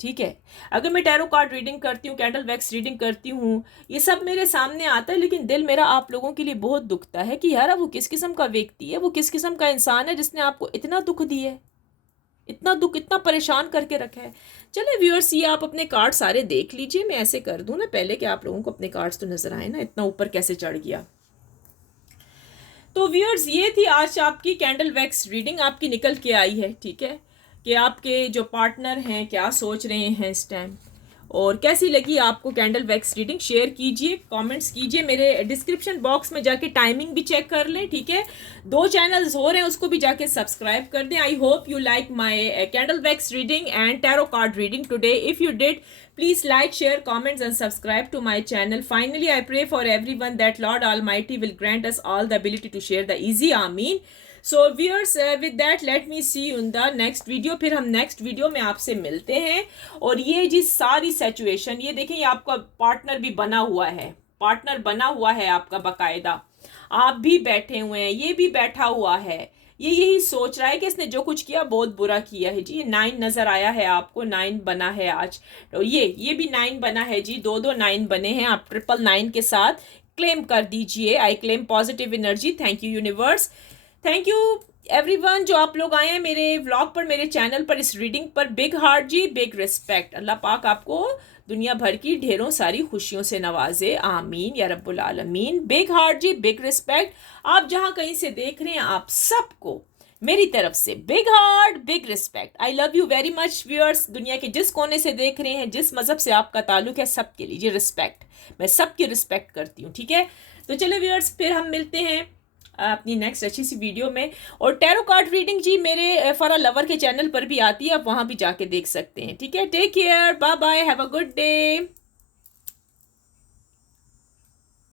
ठीक है, अगर मैं टैरो कार्ड रीडिंग करती हूँ, कैंडल वैक्स रीडिंग करती हूँ, ये सब मेरे सामने आता है, लेकिन दिल मेरा आप लोगों के लिए बहुत दुखता है कि यार वो किस किस्म का व्यक्ति है, वो किस किस्म का इंसान है जिसने आपको इतना दुख दिया है, इतना दुख, इतना परेशान करके रखा है। चले व्यूअर्स, ये आप अपने कार्ड सारे देख लीजिए, मैं ऐसे कर दूँ ना पहले कि आप लोगों को अपने कार्ड्स तो नजर आए ना, इतना ऊपर कैसे चढ़ गया। तो व्यूअर्स, ये थी आज आपकी कैंडल वैक्स रीडिंग, आपकी निकल के आई है। ठीक है, कि आपके जो पार्टनर हैं क्या सोच रहे हैं इस टाइम, और कैसी लगी आपको कैंडल वैक्स रीडिंग, शेयर कीजिए, कमेंट्स कीजिए, मेरे डिस्क्रिप्शन बॉक्स में जाके टाइमिंग भी चेक कर लें। ठीक है, 2 चैनल्स हो रहे हैं, उसको भी जाके सब्सक्राइब कर दें। I hope you like my candle wax reading and tarot card reading today. If you did, please like, share, comments and subscribe to my channel. Finally, I pray for everyone that Lord Almighty will grant us all the ability to share the easy. Ameen. So viewers, with that let me see you in the next video. फिर हम नेक्स्ट वीडियो में आपसे मिलते हैं। और ये जी सारी सिचुएशन, ये देखें, ये आपका पार्टनर भी बना हुआ है, पार्टनर बना हुआ है आपका बाकायदा, आप भी बैठे हुए हैं, ये भी बैठा हुआ है, ये यही सोच रहा है कि इसने जो कुछ किया बहुत बुरा किया है जी। ये 9 नजर आया है आपको, 9 बना है आज, तो ये भी 9 बना है जी, 2 9 बने हैं। आप 999 के साथ क्लेम कर दीजिए। आई claim positive energy. Thank you universe, thank you everyone जो आप लोग आए हैं मेरे व्लॉग पर, मेरे चैनल पर, इस रीडिंग पर, बिग हार्ट जी, बिग रिस्पेक्ट। अल्लाह पाक आपको दुनिया भर की ढेरों सारी खुशियों से नवाजे, आमीन या रब्बुल आलमीन। बिग हार्ट जी, बिग रिस्पेक्ट। आप जहाँ कहीं से देख रहे हैं, आप सबको मेरी तरफ से big heart, big respect. I love you very much viewers. दुनिया के जिस कोने से देख रहे हैं, जिस मज़हब से आपका ताल्लुक है, सबके लिए रिस्पेक्ट। मैं सबकी रिस्पेक्ट करती हूँ, ठीक है। तो चलो व्यूअर्स, फिर हम मिलते हैं अपनी नेक्स्ट अच्छी सी वीडियो में। और टैरो कार्ड रीडिंग जी मेरे फॉर अ लवर के चैनल पर भी आती है, आप वहाँ भी जाके देख सकते हैं, ठीक है। Take care, bye bye, have a good day.